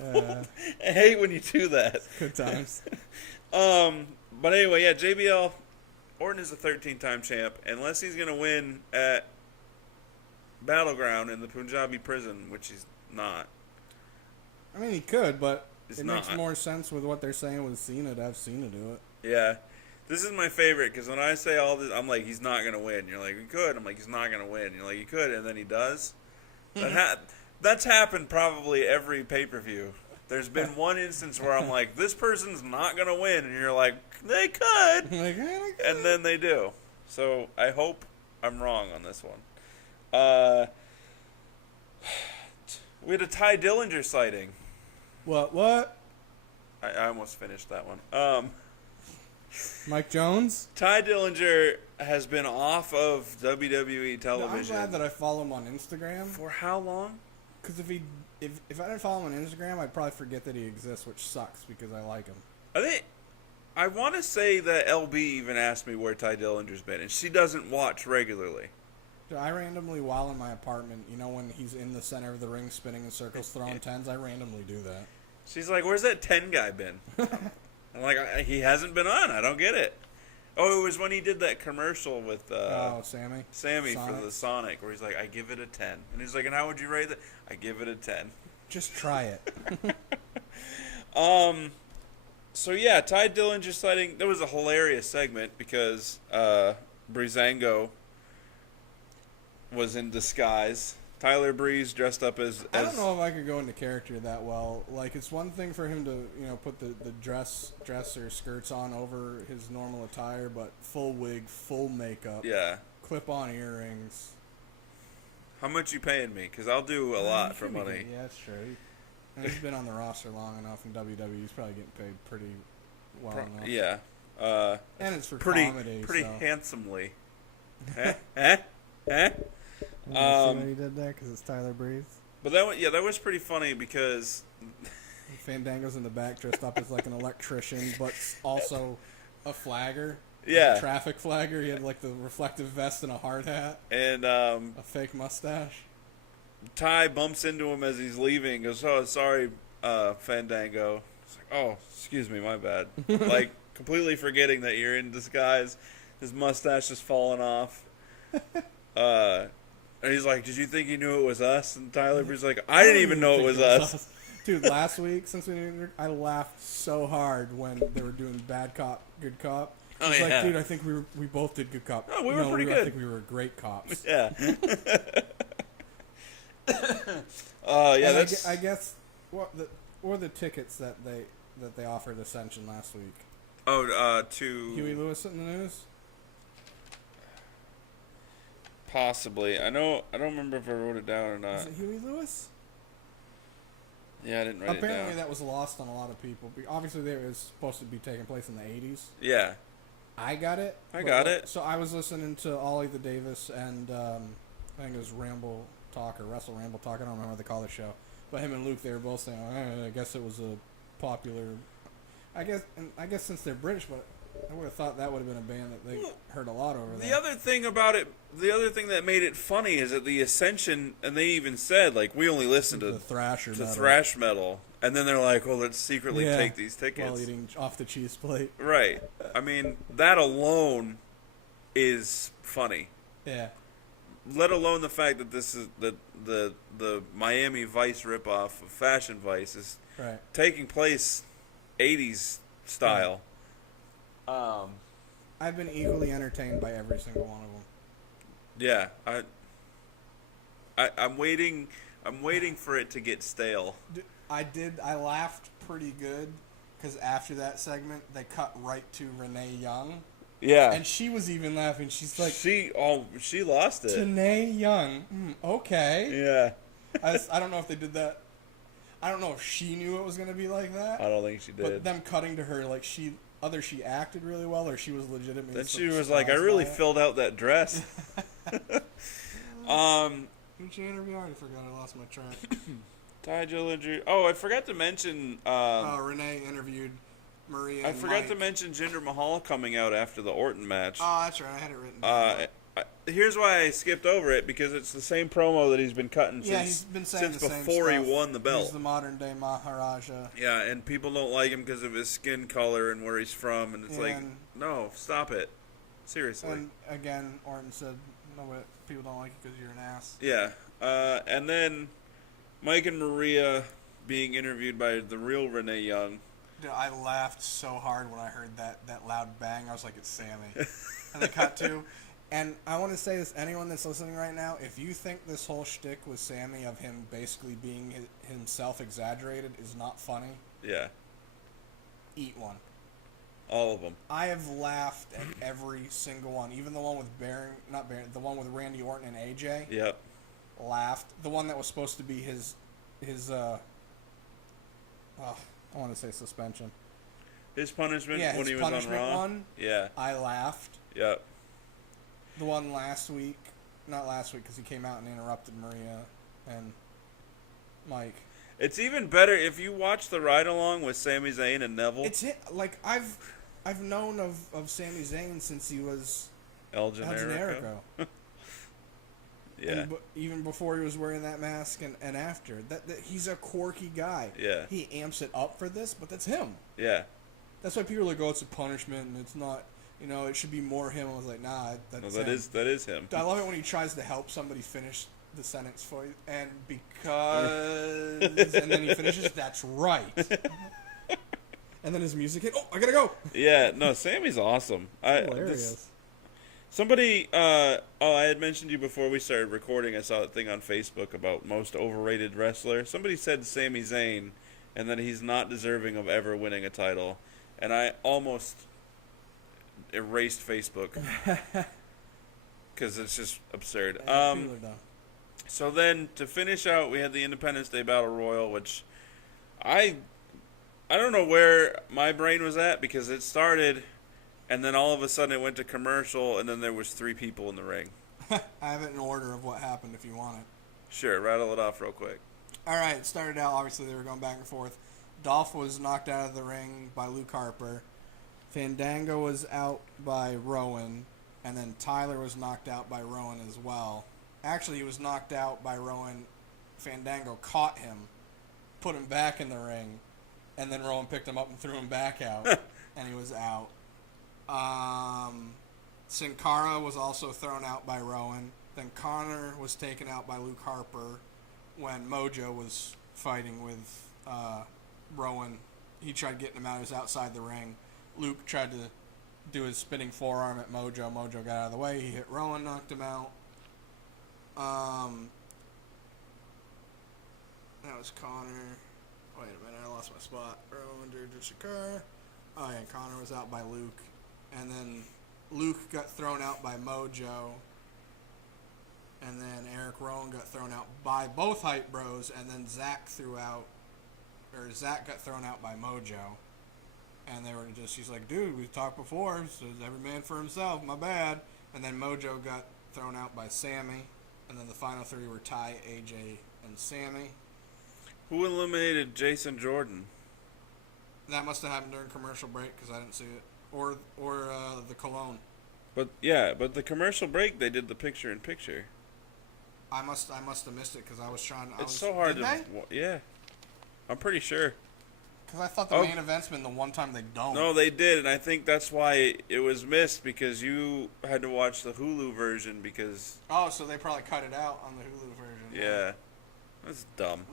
I hate when you do that. Good times. But anyway, yeah, JBL, Orton is a 13-time champ. Unless he's going to win at Battleground in the Punjabi prison, which he's not. I mean, he could, but It's it makes not. more sense with what they're saying with Cena to have Cena do it. Yeah. This is my favorite, because when I say all this, I'm like, he's not going to win. You're like, he could. I'm like, he's not going to win. You're like, he could, and then he does. That's happened probably every pay-per-view. There's been one instance where I'm like, this person's not going to win, and you're like, they could. Like, "Eh, they could." And then they do. So I hope I'm wrong on this one. We had a Ty Dillinger sighting. What? I almost finished that one. Mike Jones? Ty Dillinger has been off of WWE No, I'm television. glad that I follow him on Instagram. For how long? Because if I didn't follow him on Instagram, I'd probably forget that he exists, which sucks because I like him. I want to say that LB even asked me where Ty Dillinger's been, and she doesn't watch regularly. Dude, I randomly, while in my apartment, you know when he's in the center of the ring spinning in circles throwing tens, I randomly do that. She's like, where's that 10 guy been? I'm like, he hasn't been on. I don't get it. Oh, it was when he did that commercial with Sammy? Sammy Sonic? for the Sonic, where he's like, I give it a 10. And he's like, and how would you rate it? I give it a 10. Just try it. So yeah, Ty Dillinger sighting. That was a hilarious segment because Breezango was in disguise. Tyler Breeze dressed up as I don't know if I could go into character that well. Like, it's one thing for him to, put the dress or skirts on over his normal attire, but full wig, full makeup, yeah. clip-on earrings. How much you paying me? Because I'll do a lot for money. Yeah, that's true. And he's been on the roster long enough in WWE. He's probably getting paid pretty well enough. Yeah. And it's for pretty comedy. pretty so. handsomely. You see what he did there? Because it's Tyler Breeze. But that was pretty funny because Fandango's in the back dressed up as like an electrician, but also a flagger. Yeah. A traffic flagger. He had like the reflective vest and a hard hat. And a fake mustache. Ty bumps into him as he's leaving. Goes, "Oh, sorry, Fandango." It's like, "Oh, excuse me, my bad." Like completely forgetting that you're in disguise. His mustache is falling off. And he's like, "Did you think you knew it was us?" And Tyler Breeze's like, "I didn't even know it was us." Dude, last week, I laughed so hard when they were doing bad cop, good cop. He's like, dude, I think we both did good cop. Oh, we were pretty good. I think we were great cops. Yeah. Yeah. That's. I guess what the tickets that they offered Ascension last week. Oh, to Huey Lewis in the news. Possibly. I don't remember if I wrote it down or not. Is it Huey Lewis? Yeah, I didn't write it down. Apparently that was lost on a lot of people. Obviously, it was supposed to be taking place in the 80s. Yeah. I got it. So I was listening to Ollie the Davis and I think it was Ramble Talk or Wrestle Ramble Talk. I don't remember what they call the show. But him and Luke, they were both saying, I guess it was a popular... I guess since they're British, but I would have thought that would have been a band that they heard a lot over there. The other thing about it, the other thing that made it funny is that the Ascension, and they even said, like, we only listen to thrash metal. And then they're like, well, let's secretly take these tickets. While eating off the cheese plate. Right. I mean, that alone is funny. Yeah. Let alone the fact that this is the Miami Vice ripoff of Fashion Vice is taking place 80s style. I've been equally entertained by every single one of Yeah, them. I'm waiting for it to get stale. I laughed pretty good because after that segment they cut right to Renee Young. Yeah, and she was even laughing. She's like, she lost it. Renee Young, okay. Yeah, I don't know if they did that. I don't know if she knew it was going to be like that. I don't think she did. But them cutting to her, like she acted really well, or she was legitimately. Then she was like, "I really filled out that dress." Who'd you interview? I already forgot. I lost my track. Ty Dillinger. Oh, I forgot to mention. Renee interviewed Maria. I forgot to mention Jinder Mahal coming out after the Orton match. Oh, that's right. I had it written down. Here's why I skipped over it, because it's the same promo that he's been cutting he's been saying since the same before stuff. he won the belt. He's the modern day Maharaja. Yeah, and people don't like him because of his skin color and where he's from, and it's like, no, stop it. Seriously. And again, Orton said, no, but people don't like you because you're an ass. Yeah. And then Mike and Maria being interviewed by the real Renee Young. Dude, I laughed so hard when I heard that loud bang. I was like, it's Sammy. And they cut to... And I want to say this, anyone that's listening right now, if you think this whole shtick with Sammy of him basically being himself exaggerated is not funny, eat one. All of them. I have laughed at every single one, even the one with the one with Randy Orton and AJ. Yep. Laughed. The one that was supposed to be his I want to say suspension. His punishment when he was on Raw. One, I laughed. Yep. The one not last week because he came out and interrupted Maria and Mike. It's even better if you watch the ride along with Sami Zayn and Neville. It's like I've known of Sami Zayn since he was El Generico. Yeah. Even before he was wearing that mask and after that, he's a quirky guy. Yeah. He amps it up for this, but that's him. Yeah. That's why people are like, oh, it's a punishment and it's not. It should be more him. I was like, nah, that's him. That is him. I love it when he tries to help somebody finish the sentence for you, and because, and then he finishes, that's right. And then his music hit, I gotta go. Yeah, no, Sammy's awesome. Hilarious. Somebody, I had mentioned you before we started recording. I saw that thing on Facebook about most overrated wrestler. Somebody said Sami Zayn, and that he's not deserving of ever winning a title. And I almost erased Facebook because it's just absurd. So then to finish out, we had the Independence Day Battle Royal, which I don't know where my brain was at, because it started and then all of a sudden it went to commercial and then there was 3 people in the ring. I have it in order of what happened if you want it. Sure, rattle it off real quick. All right, it started out, obviously they were going back and forth. Dolph was knocked out of the ring by Luke Harper. Fandango was out by Rowan, and then Tyler was knocked out by Rowan as well. Actually, he was knocked out by Rowan. Fandango caught him, put him back in the ring, and then Rowan picked him up and threw him back out, and he was out. Sin Cara was also thrown out by Rowan. Then Connor was taken out by Luke Harper when Mojo was fighting with Rowan. He tried getting him out. He was outside the ring. Luke tried to do his spinning forearm at Mojo. Mojo got out of the way. He hit Rowan, knocked him out. That was Connor. Wait a minute, I lost my spot. Rowan, Shakar. Oh yeah, Connor was out by Luke. And then Luke got thrown out by Mojo. And then Eric Rowan got thrown out by both Hype Bros. And then Zach got thrown out by Mojo. And they were just, she's like, dude, we talked before, so every man for himself, my bad. And then Mojo got thrown out by Sammy. And then the final three were Ty, AJ, and Sammy. Who eliminated Jason Jordan? That must have happened during commercial break because I didn't see it. Or the Cologne. But the commercial break, they did the picture-in-picture. I must have missed it because I was trying. It's so hard to. Yeah, I'm pretty sure. Because I thought the main event's been the one time they don't. No, they did, and I think that's why it was missed because you had to watch the Hulu version because. Oh, so they probably cut it out on the Hulu version. Yeah, that's dumb.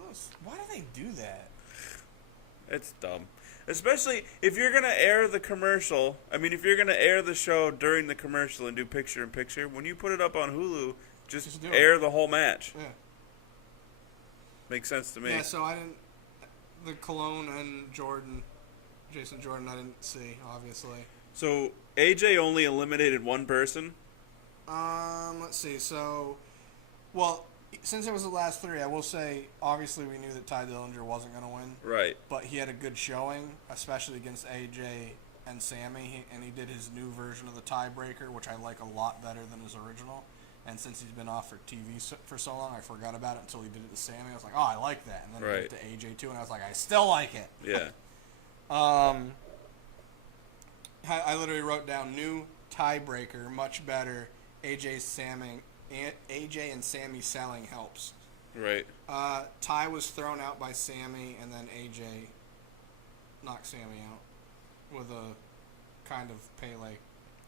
Why do they do that? It's dumb. Especially if you're going to air the commercial. I mean, if you're going to air the show during the commercial and do picture-in-picture, when you put it up on Hulu, just air the whole match. Yeah. Makes sense to me. Yeah, so I didn't... The Cologne and Jason Jordan, I didn't see, obviously. So, AJ only eliminated one person? Let's see. So, well, since it was the last three, I will say, obviously we knew that Ty Dillinger wasn't going to win. Right. But he had a good showing, especially against AJ and Sammy, and he did his new version of the tiebreaker, which I like a lot better than his original. And since he's been off for TV for so long, I forgot about it until he did it to Sammy. I was like, oh, I like that. And then he did it to AJ too, and I was like, I still like it. Yeah. I literally wrote down new tiebreaker, much better. AJ and Sammy selling helps. Right. Ty was thrown out by Sammy, and then AJ knocked Sammy out with a kind of Pele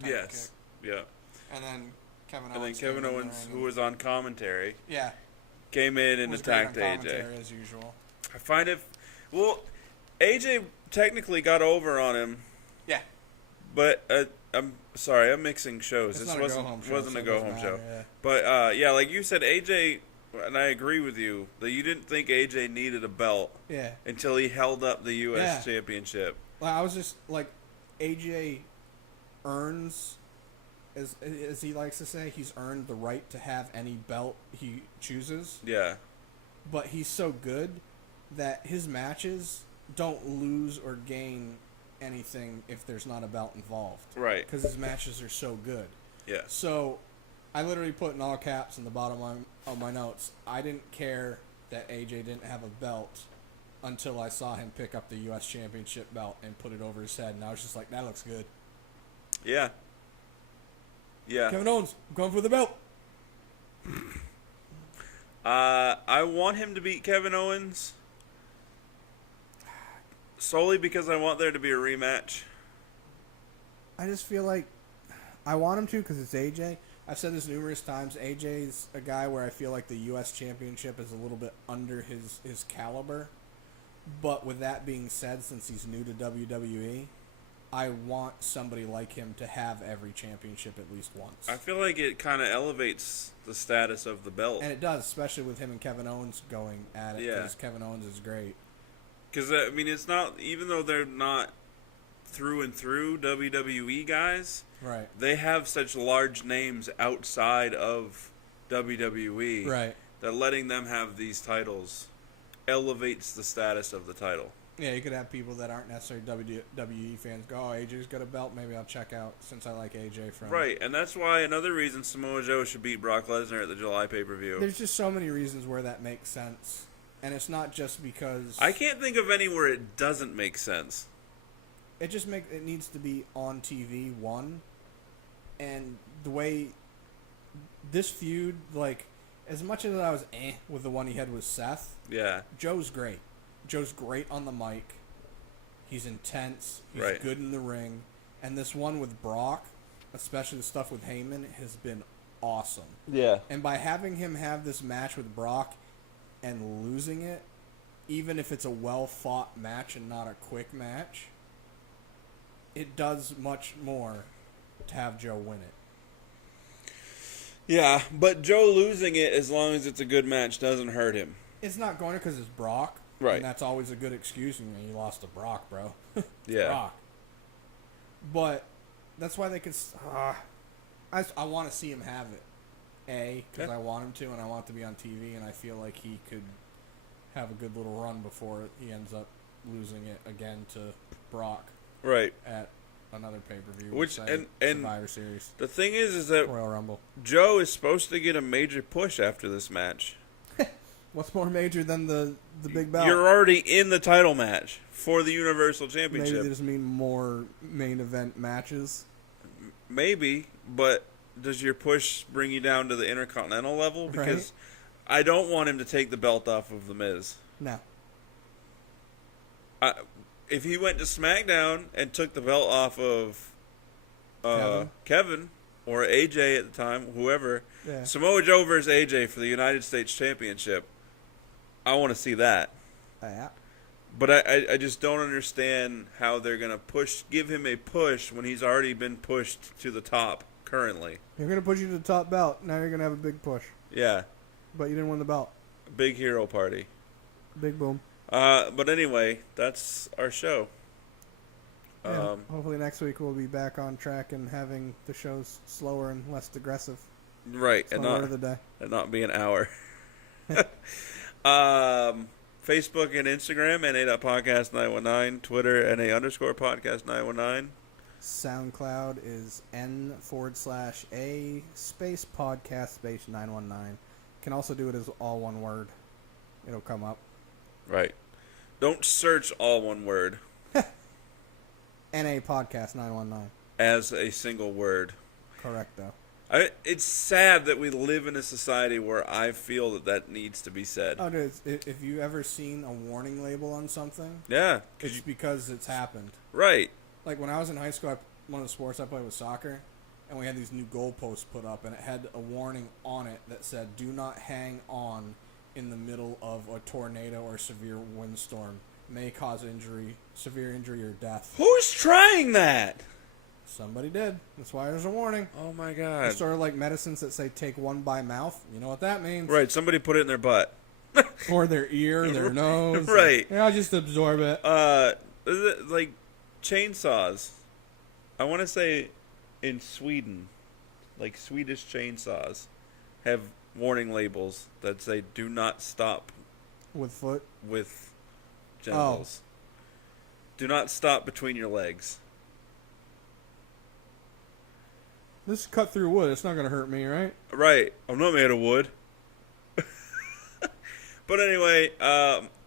type kick. Yeah. And then Kevin Owens, who was on commentary, came in and attacked AJ. As usual. I find it... Well, AJ technically got over on him. Yeah. But I'm sorry, I'm mixing shows. This wasn't a go-home show. Yeah. But, like you said, AJ... And I agree with you that you didn't think AJ needed a belt until he held up the U.S. Championship. Well, I was just like, AJ earns, as he likes to say, he's earned the right to have any belt he chooses. Yeah. But he's so good that his matches don't lose or gain anything if there's not a belt involved. Right. Because his matches are so good. Yeah. So I literally put in all caps in the bottom of my notes, I didn't care that AJ didn't have a belt until I saw him pick up the U.S. Championship belt and put it over his head, and I was just like, that looks good. Yeah. Yeah. Kevin Owens, I'm going for the belt. I want him to beat Kevin Owens solely because I want there to be a rematch. I just feel like I want him to because it's AJ. I've said this numerous times. AJ's a guy where I feel like the U.S. Championship is a little bit under his caliber. But with that being said, since he's new to WWE, I want somebody like him to have every championship at least once. I feel like it kind of elevates the status of the belt. And it does, especially with him and Kevin Owens going at it, because Kevin Owens is great. Because, I mean, it's not, even though they're not through and through WWE guys, right? They have such large names outside of WWE, right? That letting them have these titles elevates the status of the title. Yeah, you could have people that aren't necessarily WWE fans go, oh, AJ's got a belt, maybe I'll check out since I like AJ from... Right, and that's why another reason Samoa Joe should beat Brock Lesnar at the July pay-per-view. There's just so many reasons where that makes sense. And it's not just because... I can't think of any where it doesn't make sense. it needs to be on TV, one. And the way this feud, like, as much as I was with the one he had with Seth, yeah, Joe's great. Joe's great on the mic. He's intense. He's right. good in the ring. And this one with Brock, especially the stuff with Heyman, has been awesome. Yeah. And by having him have this match with Brock and losing it, even if it's a well-fought match and not a quick match, it does much more to have Joe win it. Yeah, but Joe losing it, as long as it's a good match, doesn't hurt him. It's not going to because it's Brock. Right. And that's always a good excuse. You lost to Brock, bro. Yeah. Brock. But that's why they could... I want to see him have it. Because I want him to, and I want it to be on TV, and I feel like he could have a good little run before he ends up losing it again to Brock. Right. At another pay-per-view. And Survivor Series. The thing is that Royal Rumble. Joe is supposed to get a major push after this match. What's more major than the big belt? You're already in the title match for the Universal Championship. Maybe they just mean more main event matches. Maybe, but does your push bring you down to the Intercontinental level? Because right. I don't want him to take the belt off of The Miz. No. If he went to SmackDown and took the belt off of Kevin or AJ at the time, whoever, Samoa Joe versus AJ for the United States Championship, I want to see that. Yeah. But I just don't understand how they're going to give him a push when he's already been pushed to the top currently. You're going to push you to the top belt. Now you're going to have a big push. Yeah. But you didn't win the belt. Big hero party. Big boom. But anyway, that's our show. Yeah, hopefully next week we'll be back on track and having the shows slower and less aggressive. Right. And not be an hour. Facebook and Instagram, NA.podcast919. Twitter, NA_podcast919. SoundCloud is N/A space podcast space 919. Can also do it as all one word. It'll come up. Right. Don't search all one word. NA podcast 919. As a single word. Correct, though. It's sad that we live in a society where I feel that needs to be said. Oh, dude, if you ever seen a warning label on something, yeah, it's because it's happened. Right. Like when I was in high school, one of the sports I played was soccer, and we had these new goalposts put up, and it had a warning on it that said, "Do not hang on in the middle of a tornado or severe windstorm. May cause severe injury or death." Who's trying that? Somebody did. That's why there's a warning. Oh my god. It's sort of like medicines that say take one by mouth. You know what that means. Right, somebody put it in their butt. Or their ear, their nose. Right. Yeah, I'll just absorb it. Like chainsaws. I want to say in Sweden, like Swedish chainsaws have warning labels that say do not stop with genitals. Do not stop between your legs. This is cut through wood. It's not going to hurt me, right? Right. I'm not made of wood. But anyway,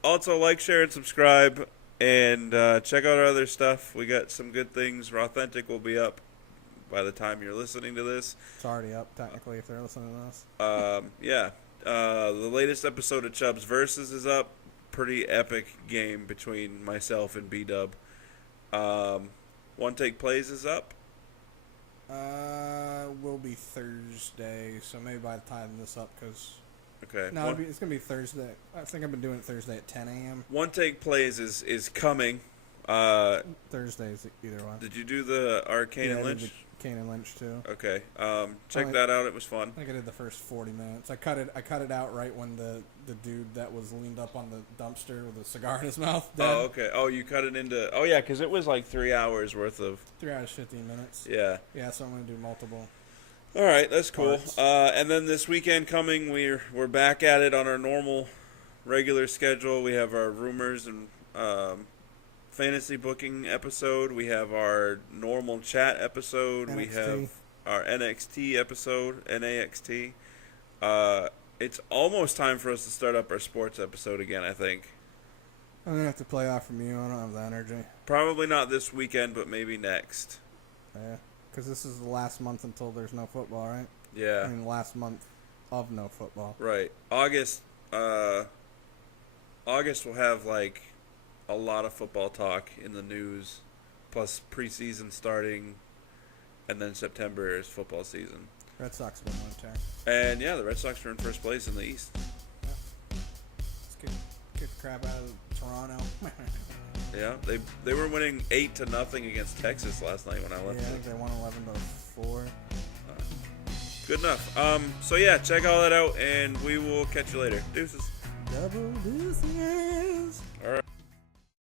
also like, share, and subscribe. And check out our other stuff. We got some good things. Authentic will be up by the time you're listening to this. It's already up, technically, if they're listening to this. Yeah. The latest episode of Chubbs Versus is up. Pretty epic game between myself and B-Dub. One Take Plays is up. Will be Thursday, so maybe by the time this up, because... Okay. No, it's going to be Thursday. I think I've been doing it Thursday at 10 a.m. One Take Plays is coming. Thursdays, either one. Did you do the Kane and Lynch? Kane and Lynch, too. Okay. Check that out. It was fun. I think I did the first 40 minutes. I cut it out right when the dude that was leaned up on the dumpster with a cigar in his mouth died. Oh, okay. Oh, you cut it into... Oh, yeah, because it was like 3 hours worth of... 3 hours, 15 minutes. Yeah. Yeah, so I'm going to do multiple. All right, that's cool. Parts. And then this weekend coming, we're back at it on our normal, regular schedule. We have our rumors and fantasy booking episode. We have our normal chat episode. NXT. We have our NXT episode, NAXT. It's almost time for us to start up our sports episode again, I think. I'm gonna have to play off from you. I don't have the energy. Probably not this weekend, but maybe next. Yeah, because this is the last month until there's no football, right? Yeah. I mean, the last month of no football. Right. August will have like a lot of football talk in the news, plus preseason starting, and then September is football season. Red Sox been on a tear. And yeah, the Red Sox are in first place in the East. Let's kick the crap out of Toronto. Yeah, they were winning 8-0 against Texas last night when I left. Yeah, I think they won 11-4. Good enough. So yeah, check all that out, and we will catch you later. Deuces. Double deuces. All right.